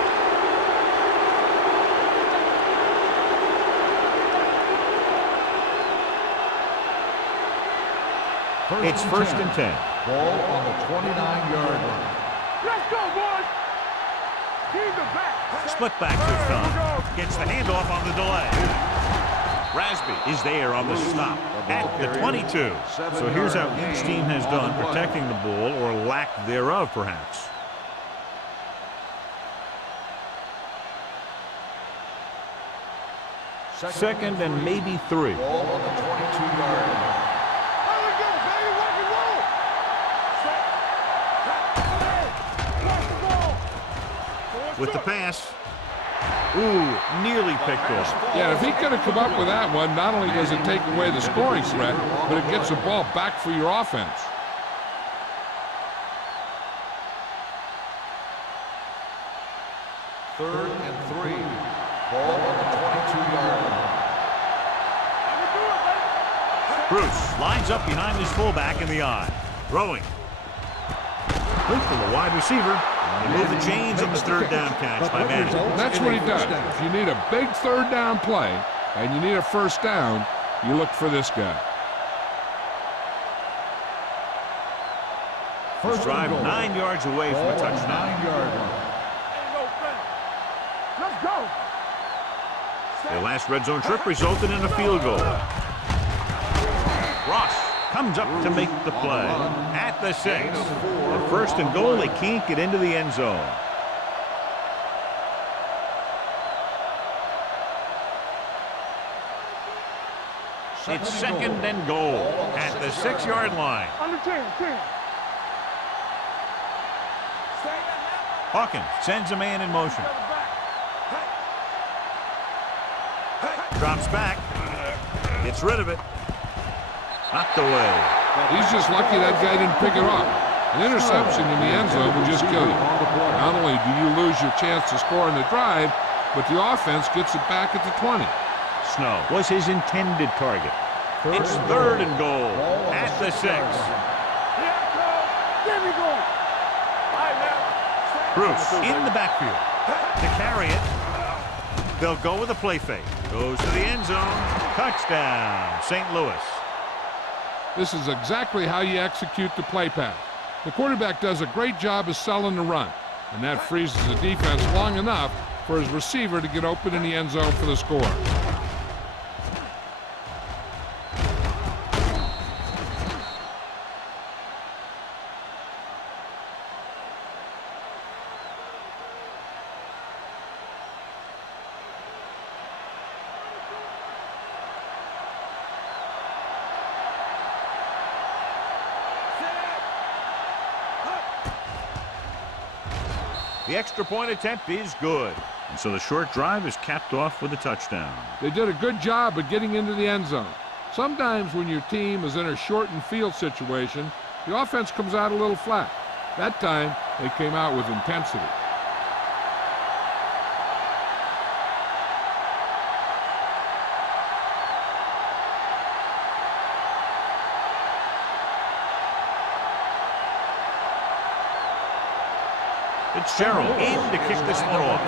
It's first and 10. Ball on the 29-yard line. Let's go, boys. He's the back. Split back this time. Gets the handoff on the delay. Rasby is there on the stop at the 22. So here's how each team has done protecting the ball, or lack thereof, perhaps. Second and maybe 3. Ball on the 22-yard line. With the pass. Ooh, nearly picked off. Yeah, if he could have come up with that one, not only does it take away the scoring threat, but it gets the ball back for your offense. Third and 3. Ball on the 22-yard line. Bruce lines up behind his fullback in the eye. Throwing. Quick from the wide receiver. They move the chains on the third down catch by Manning. That's what he does. If you need a big third down play and you need a first down, you look for this guy. First drive 9 yards away from a touchdown. 9-yard line. Let's go. Their last red zone trip resulted in a field goal. Ross comes up to make the play at the 6. The first and goal, they can't get into the end zone. It's second and goal at the 6-yard line. Under 10. Hawkins sends a man in motion. Drops back. Gets rid of it. Knocked away. He's just lucky that guy didn't pick it up. An interception in the end zone would just kill you. Not only do you lose your chance to score in the drive, but the offense gets it back at the 20. Snow was his intended target. It's third and goal at the 6. Bruce in the backfield to carry it. They'll go with a play fake. Goes to the end zone. Touchdown, St. Louis. This is exactly how you execute the play pass. The quarterback does a great job of selling the run, and that freezes the defense long enough for his receiver to get open in the end zone for the score. The extra point attempt is good. And so the short drive is capped off with a touchdown. They did a good job of getting into the end zone. Sometimes when your team is in a shortened field situation, the offense comes out a little flat. That time, they came out with intensity. Fitzgerald in to kick this one off.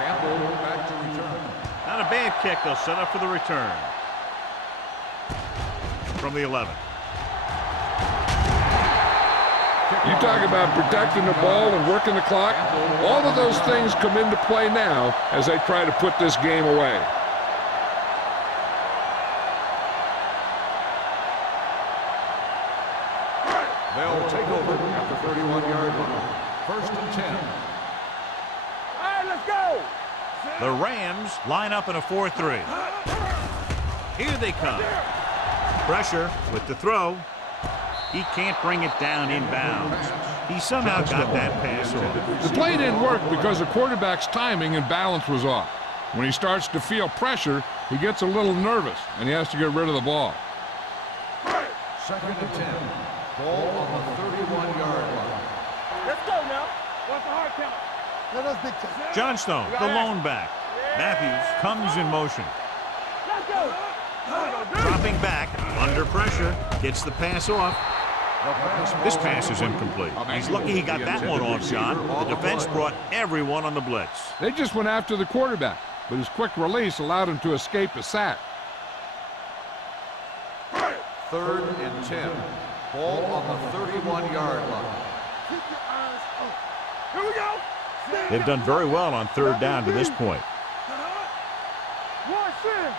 Campbell back to return. Not a bad kick. They'll set up for the return. From the 11. You talk about protecting the ball and working the clock. All of those things come into play now as they try to put this game away. They'll take over at the 31-yard line. 1st and 10. All right, let's go. The Rams line up in a 4-3. Here they come. Pressure with the throw. He can't bring it down inbounds. He somehow got that pass off. The play didn't work because the quarterback's timing and balance was off. When he starts to feel pressure, he gets a little nervous, and he has to get rid of the ball. 2nd and 10. Ball on the 31-yard line. Let's go now. What's the hard count? Let us dictate. Johnstone, the lone back. Matthews comes in motion. Let's go. Dropping back, under pressure, gets the pass off. This pass is incomplete. He's lucky he got that one off, John. The defense brought everyone on the blitz. They just went after the quarterback, but his quick release allowed him to escape a sack. 3rd and 10. Ball on the 31-yard line. Keep your eyes open. Here we go. They've done very well on 3rd down to this point. One sin.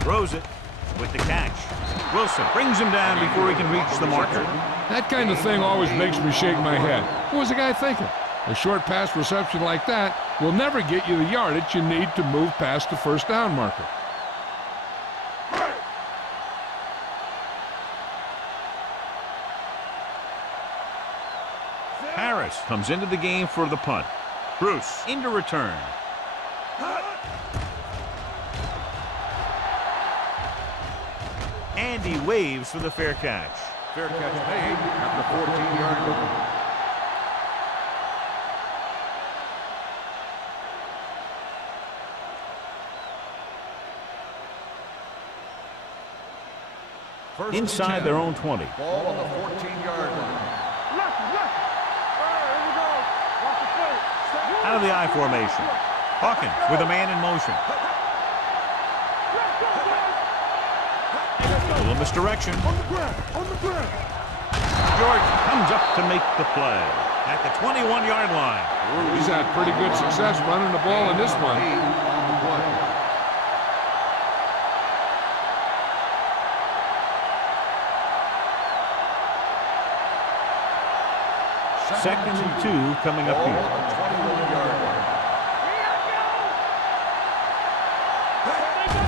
Throws it with the catch. Wilson brings him down before he can reach the marker. That kind of thing always makes me shake my head. What was the guy thinking? A short pass reception like that will never get you the yardage you need to move past the 1st down marker. Harris comes into the game for the punt. Bruce into return. And he waves for the fair catch. Fair catch made at the 14-yard line. Inside their own 20. Ball on the 14-yard line. Left. All right, here we go. Watch the play. Out of the I formation. Hawkins with a man in motion. A little misdirection. On the ground. Jordan comes up to make the play at the 21-yard line. He's had pretty good success running the ball in this one. On the play. Second and 2 coming up Ball here. on the 21-yard line.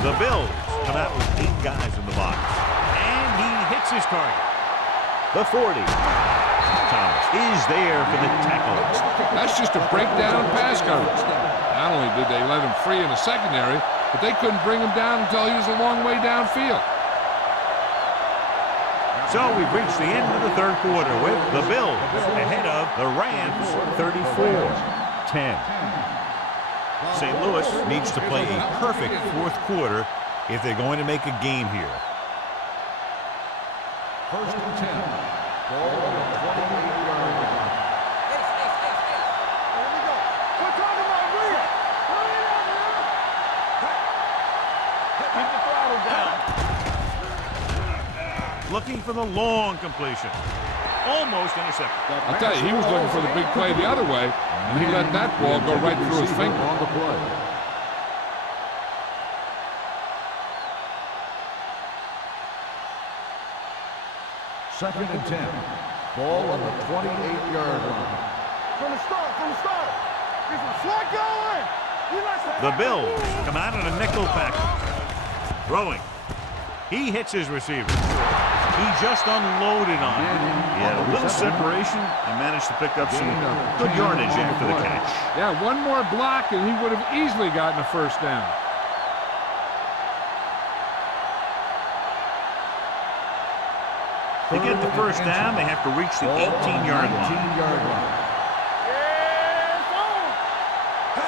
The Bills come out with 8 guys in the box. And he hits his target. The 40. Thomas is there for the tackle. That's just a breakdown pass coverage. Not only did they let him free in the secondary, but they couldn't bring him down until he was a long way downfield. So we've reached the end of the 3rd quarter with the Bills ahead of the Rams 34-10. St. Louis needs to play a perfect 4th quarter if they're going to make a game here. 1st and 10. Ball on the 28-yard line. Here we go. We're talking about real. Hurry it up, man. Keep the throttle down. Looking for the long completion. Almost intercepted. I'll tell you, he was looking for the big play the other way, and he let that ball go right through his finger. On the play. Second and 10. Ball on the 28-yard line. From the start. He's a slot going. The Bills come out in a nickel package. Throwing. He hits his receiver. He just unloaded on him. He had a little separation and managed to pick up some good yardage after the catch. Yeah, one more block, and he would have easily gotten a 1st down. To get the 1st down, they have to reach the 18-yard line.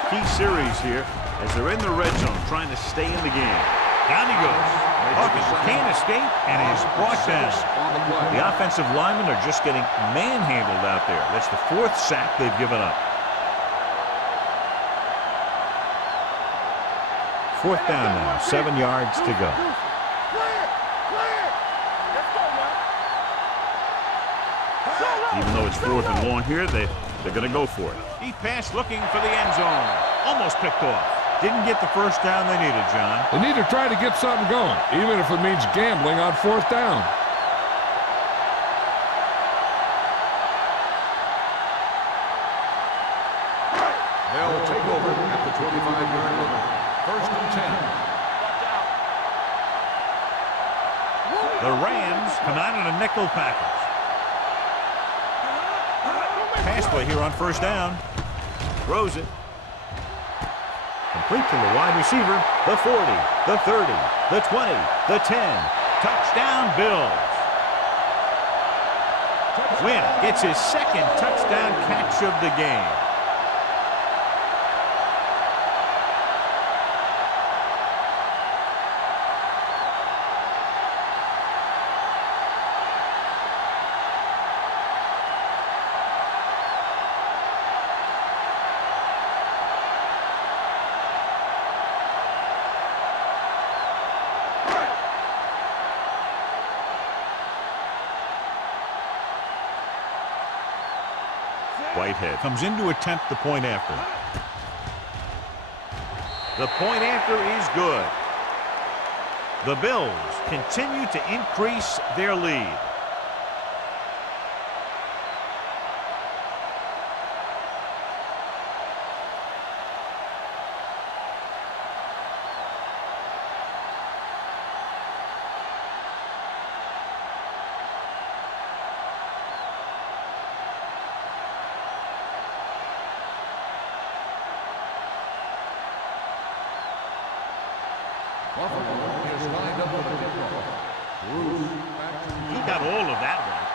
Key series here as they're in the red zone trying to stay in the game. Down he goes. Hawkins can't escape and is brought down. The offensive linemen are just getting manhandled out there. That's the 4th sack they've given up. 4th down now, 7 yards to go. Even though it's 4th and long here, they're going to go for it. Deep pass looking for the end zone. Almost picked off. Didn't get the first down they needed, John. They need to try to get something going, even if it means gambling on 4th down. They'll take over at the 25-yard line. 1st and 10. The Rams come out in a nickel package. Pass play here on 1st down. Throws it. Complete to the wide receiver. The 40, the 30, the 20, the 10. Touchdown, Bills. Wynn gets his 2nd touchdown catch of the game. Whitehead comes in to attempt the point after. The point after is good. The Bills continue to increase their lead. He got all of that one.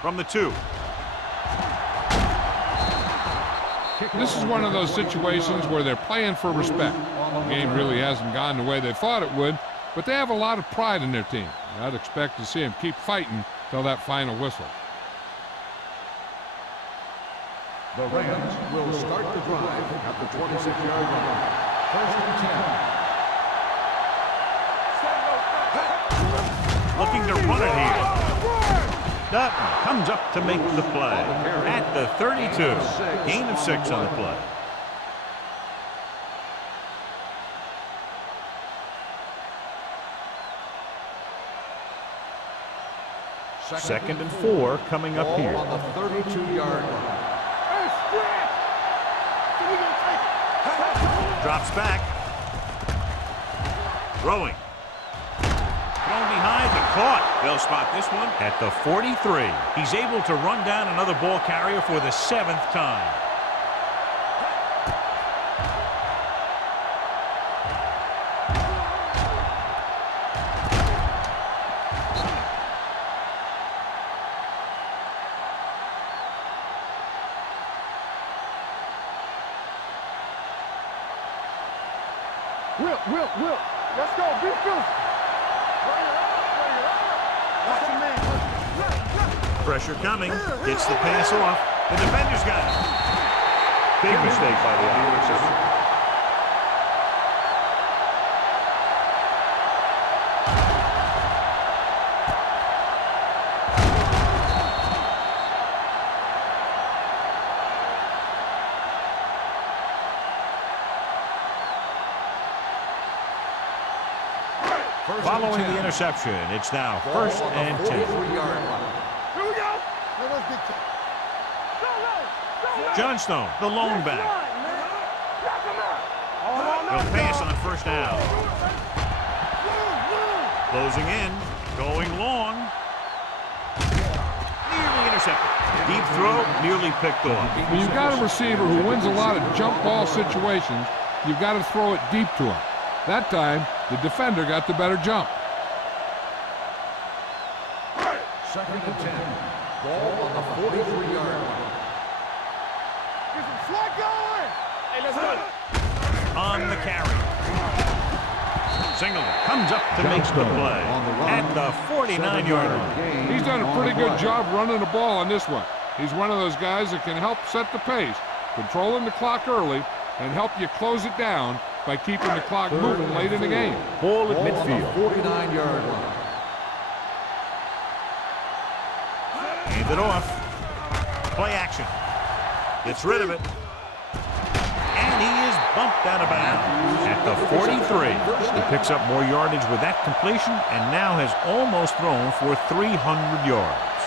From the 2. This is one of those situations where they're playing for respect. The game really hasn't gone the way they thought it would, but they have a lot of pride in their team. I'd expect to see them keep fighting till that final whistle. The Rams will start the drive at the 26-yard line. 1st and 10. Looking to run it here. Dutton comes up to make the play at the 32. Gain of 6 on the play. Second and 4 coming up here. On the 32-yard line. Drops back. Throwing. Thrown behind, but caught. They'll spot this one at the 43. He's able to run down another ball carrier for the 7th time. Will. Let's go. Be fierce. Watch your man. Pressure coming. Gets the pass off. The defender's got it. Big mistake by the offense. Following the interception, it's now 1st and 10. Here we go. Let's get to Johnstone, the lone back. He'll pass on 1st down. Closing in, going long. Nearly intercepted. Deep throw, nearly picked off. When you've got a receiver who wins a lot of jump ball situations, you've got to throw it deep to him. That time, the defender got the better jump. 2nd and 10. Ball on the 43-yard line. Get some slack going. Hey, let's go. On the carry. Singleton comes up to make the play at the 49-yard line. He's done a pretty good job running the ball on this one. He's one of those guys that can help set the pace, controlling the clock early, and help you close it down by keeping the clock moving late in the game. Ball at midfield. 49-yard line. Hand it off. Play action. Gets rid of it. And he is bumped out of bounds at the 43. He picks up more yardage with that completion and now has almost thrown for 300 yards.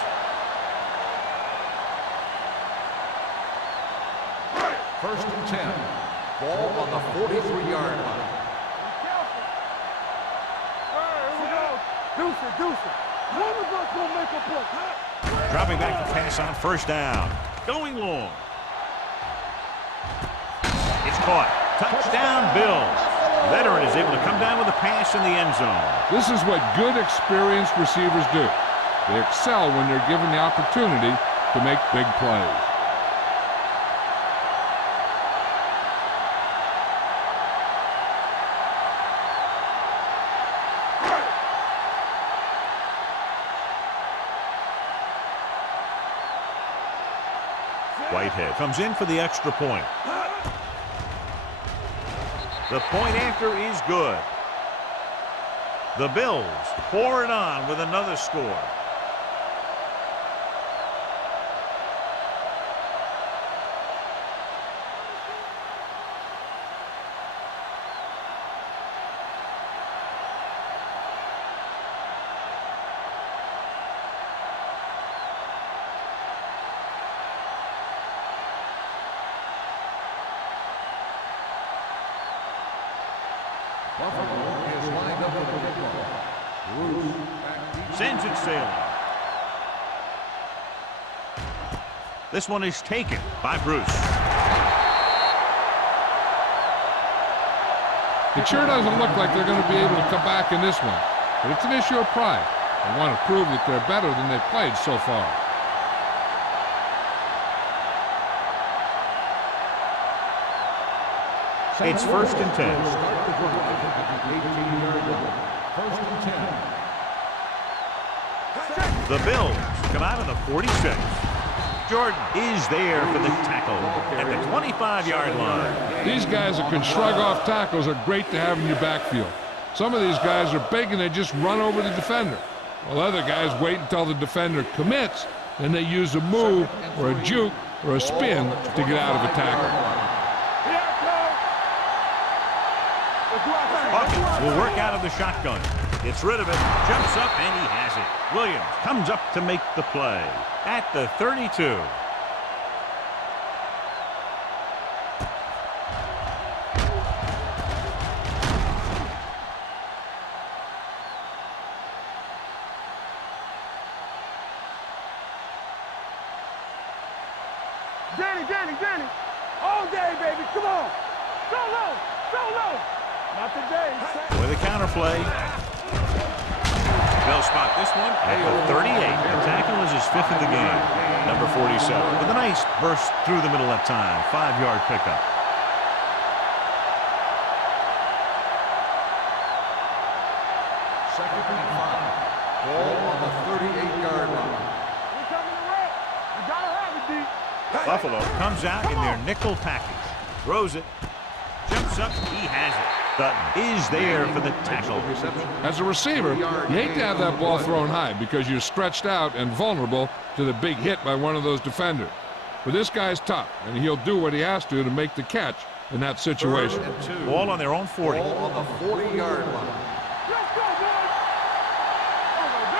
First and 10. Ball on the 43-yard line. Deuce it, deuce it. One of us will make a play. Dropping back to pass on first down. Going long. It's caught. Touchdown, Bills. Veteran is able to come down with a pass in the end zone. This is what good, experienced receivers do. They excel when they're given the opportunity to make big plays. Whitehead comes in for the extra point. The point after is good. The Bills pour it on with another score. Buffalo is lined up with the kickoff. Bruce Sends it sailing. This one is taken by Bruce. It sure doesn't look like they're going to be able to come back in this one, but it's an issue of pride. They want to prove that they're better than they've played so far. It's first and 10. Start the drive at the 18-yard line. First and 10. The Bills come out of the 46. Jordan is there for the tackle at the 25-yard line. These guys that can shrug off tackles are great to have in your backfield. Some of these guys are big and they just run over the defender, while other guys wait until the defender commits, and they use a move or a juke or a spin to get out of a tackle. Hawkins will work out of the shotgun. Gets rid of it, jumps up, and he has it. Williams comes up to make the play at the 32. Danny. All day, baby. Come on. So low. Not today. With a counter play. They'll spot this one at the 38. The tackle is his 5th of the game. Number 47 with a nice burst through the middle that time. 5-yard pickup. Second and 5. Ball on the 38-yard line. We're coming to work. We gotta have it, D. Buffalo comes out in their nickel package. Throws it. Jumps up. He has it. Dutton is there for the tackle. As a receiver, you hate to have that ball thrown high because you're stretched out and vulnerable to the big hit by one of those defenders. But this guy's tough, and he'll do what he has to make the catch in that situation. Ball on their own 40. Ball on the 40-yard line. Let's go,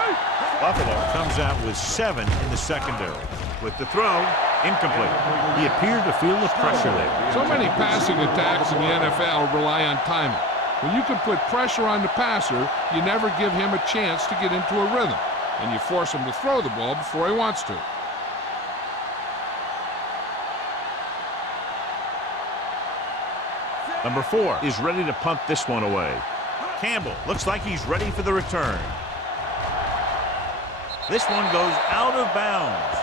boys. Buffalo comes out with 7 in the secondary. With the throw, incomplete. He appeared to feel the pressure there. So many passing attacks in the NFL rely on timing. When you can put pressure on the passer, you never give him a chance to get into a rhythm, and you force him to throw the ball before he wants to. Number 4 is ready to punt this one away. Campbell looks like he's ready for the return. This one goes out of bounds.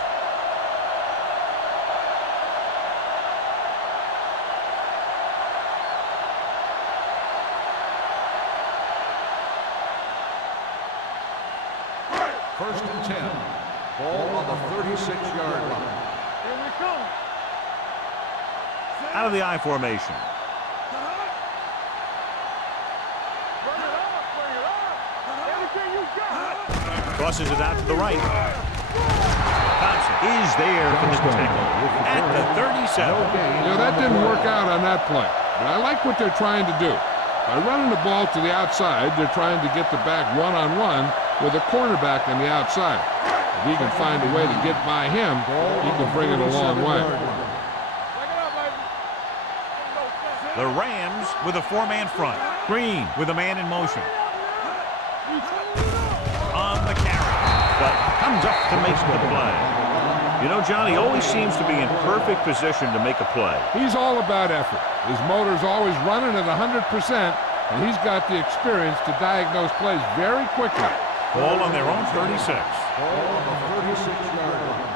First and 10. Ball on the 36-yard line. Here we come. Out of the I formation. Bring it up, bring it up. Everything you got. Crosses it out to the right. Thompson is there for the tackle at the 37. You know, that didn't work out on that play, but I like what they're trying to do. By running the ball to the outside, they're trying to get the back one-on-one with a cornerback on the outside. If he can find a way to get by him, he can bring it a long way. The Rams with a four-man front. Green with a man in motion. On the carry, but comes up to make the play. You know, John, he always seems to be in perfect position to make a play. He's all about effort. His motor's always running at 100%, and he's got the experience to diagnose plays very quickly. Ball on their own 36. Ball on the 36-yard line.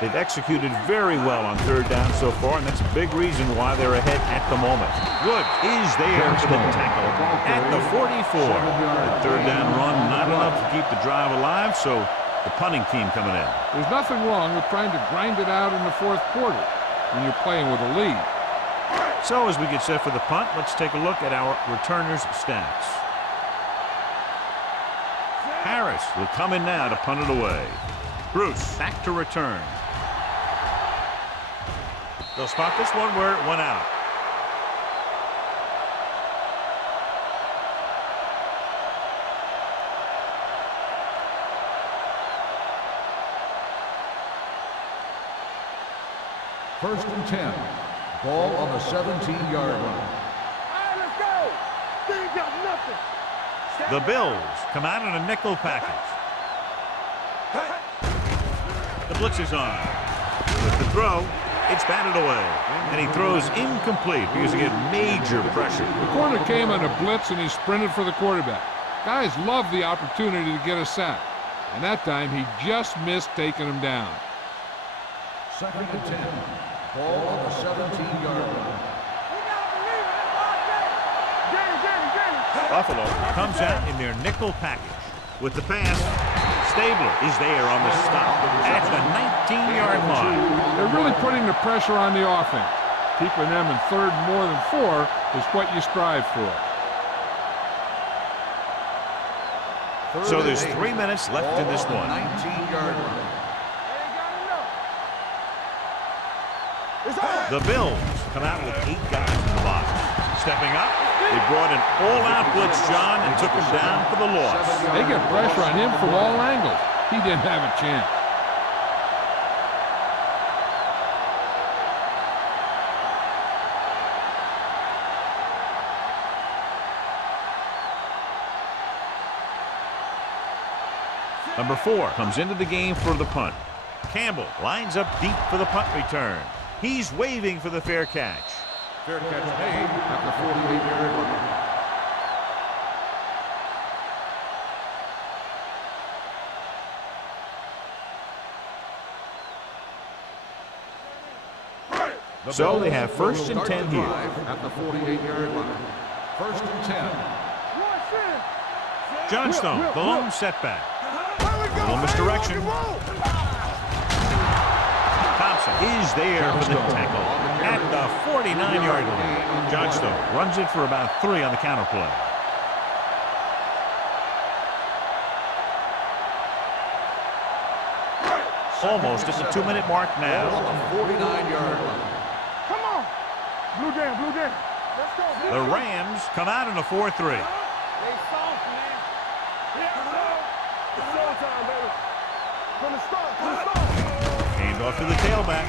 They've executed very well on third down so far, and that's a big reason why they're ahead at the moment. Woods is there for the tackle at the 44. The third down run not enough to keep the drive alive, so the punting team coming in. There's nothing wrong with trying to grind it out in the fourth quarter when you're playing with a lead. So as we get set for the punt, let's take a look at our returners' stats. Harris will come in now to punt it away. Bruce back to return. They'll spot this one where it went out. First and 10. Ball on the 17-yard line. All right, let's go. They ain't got nothing. The Bills come out in a nickel package. The blitz is on. With the throw, it's batted away. And he throws incomplete because he had major pressure. The corner came on a blitz, and he sprinted for the quarterback. Guys love the opportunity to get a sack. And that time, he just missed taking him down. Second and 10. Ball on the 17-yard line. Buffalo comes out in their nickel package. With the pass, Stabler is there on the stop at the 19-yard line. They're really putting the pressure on the offense. Keeping them in third and more than 4 is what you strive for. So there's 3 minutes left in this one. 19-yard line. The Bills come out with 8 guys in the box. Stepping up, they brought an all-out blitz, John, and took him down for the loss. They get pressure on him from all angles. He didn't have a chance. Number 4 comes into the game for the punt. Campbell lines up deep for the punt return. He's waving for the fair catch. Fair catch made at the 48-yard line. So they have first and 10 here. At the 48-yard line. First and 10. Johnstone, the lone setback. Little misdirection. Thompson is there for the tackle at the 49-yard line. Johnstone runs it for about 3 on the counter play. Almost at the 2-minute mark now. On the 49-yard line. Come on. Blue jam, blue jam. Let's go. The Rams come out in a 4-3. They soft, man. Yeah, it's showtime, baby. From the start, Hand off to the tailback.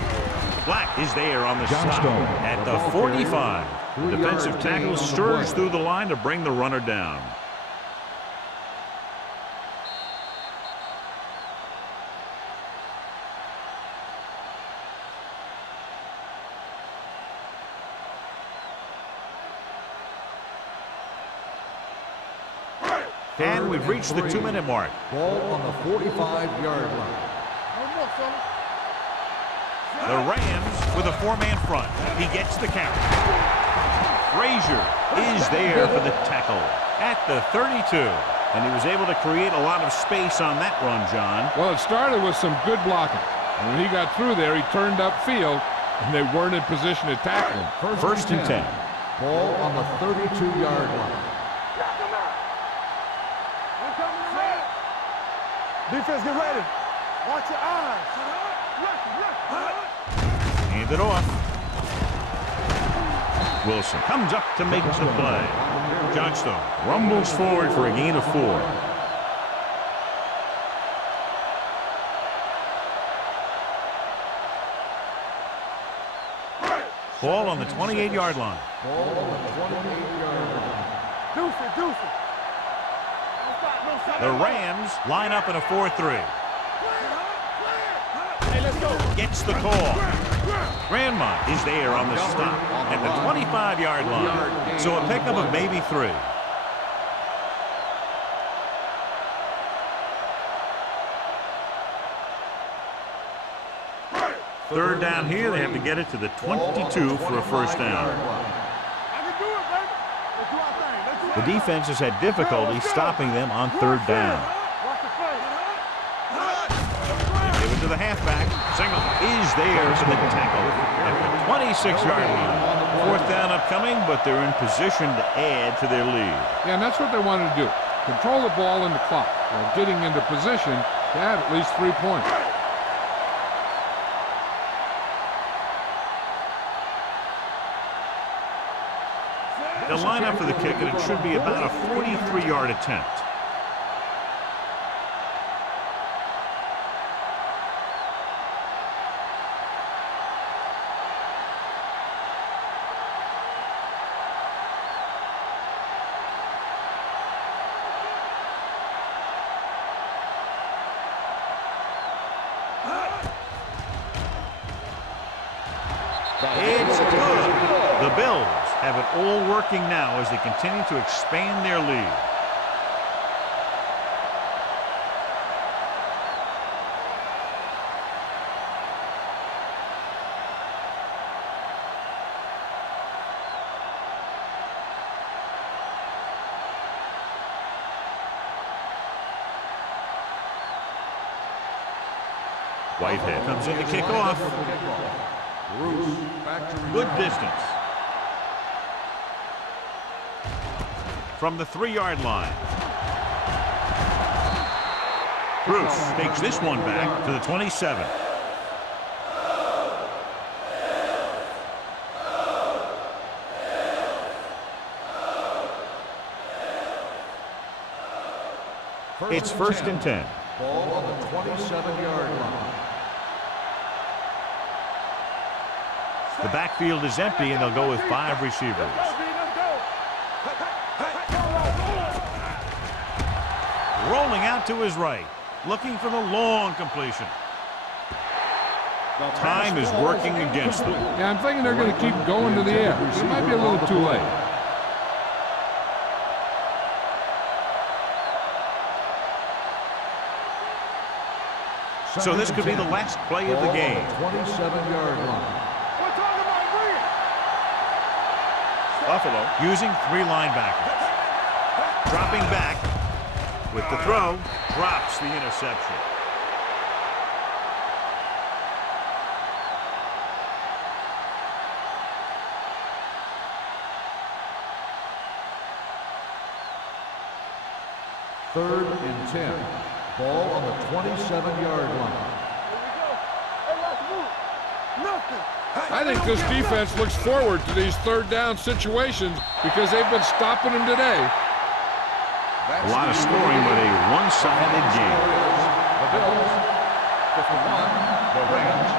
Black is there on the stop at the 45. The defensive tackle stirs through the line to bring the runner down. And we've reached the 2-minute mark. Ball on the 45-yard line. The Rams with a 4-man front. He gets the count. Frazier is there for the tackle at the 32. And he was able to create a lot of space on that run, John. Well, it started with some good blocking. And when he got through there, he turned upfield, and they weren't in position to tackle him. First and 10. Ball on the 32-yard line. Defense, get ready. Watch your eyes. Hand it off. Wilson comes up to make the play. Johnstone rumbles forward for a gain of 4. Ball on the 28-yard line. Ball on the 28-yard line. Deuce it. The Rams line up in a 4-3. Hey, let's go. Gets the call. Grandma is there on the stop at the 25-yard line. So a pickup of maybe 3. Third down here, they have to get it to the 22 for a first down. The defense has had difficulty stopping them on third down. They give it to the halfback. Single is there for the tackle at the 26-yard line. Fourth down upcoming, but they're in position to add to their lead. Yeah, and that's what they wanted to do. Control the ball in the clock while getting into position to add at least 3 points. They'll line up for the kick, and it should be about a 43-yard attempt. It's good. The Bills have it all working now as they continue to expand their lead. Whitehead comes in to kick off. Good distance. From the 3-yard line. Bruce takes this one back to the 27. It's first and 10. Ball on the 27-yard line. The backfield is empty, and they'll go with 5 receivers. Rolling out to his right, looking for the long completion. Time is working against them. Yeah, I'm thinking they're going to keep going to the air. It might be a little too late. So this could be the last play of the game. 27-yard line. Buffalo using 3 linebackers. Dropping back with the throw, drops the interception. Third and 10. Ball on the 27-yard line. I think this defense looks forward to these third down situations because they've been stopping them today. A lot of scoring, but a one-sided game. The Bills, 51. The Rams,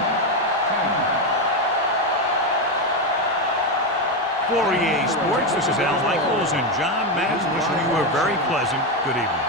10. For EA Sports, this is Al Michaels and John Madden wishing you a very pleasant good evening.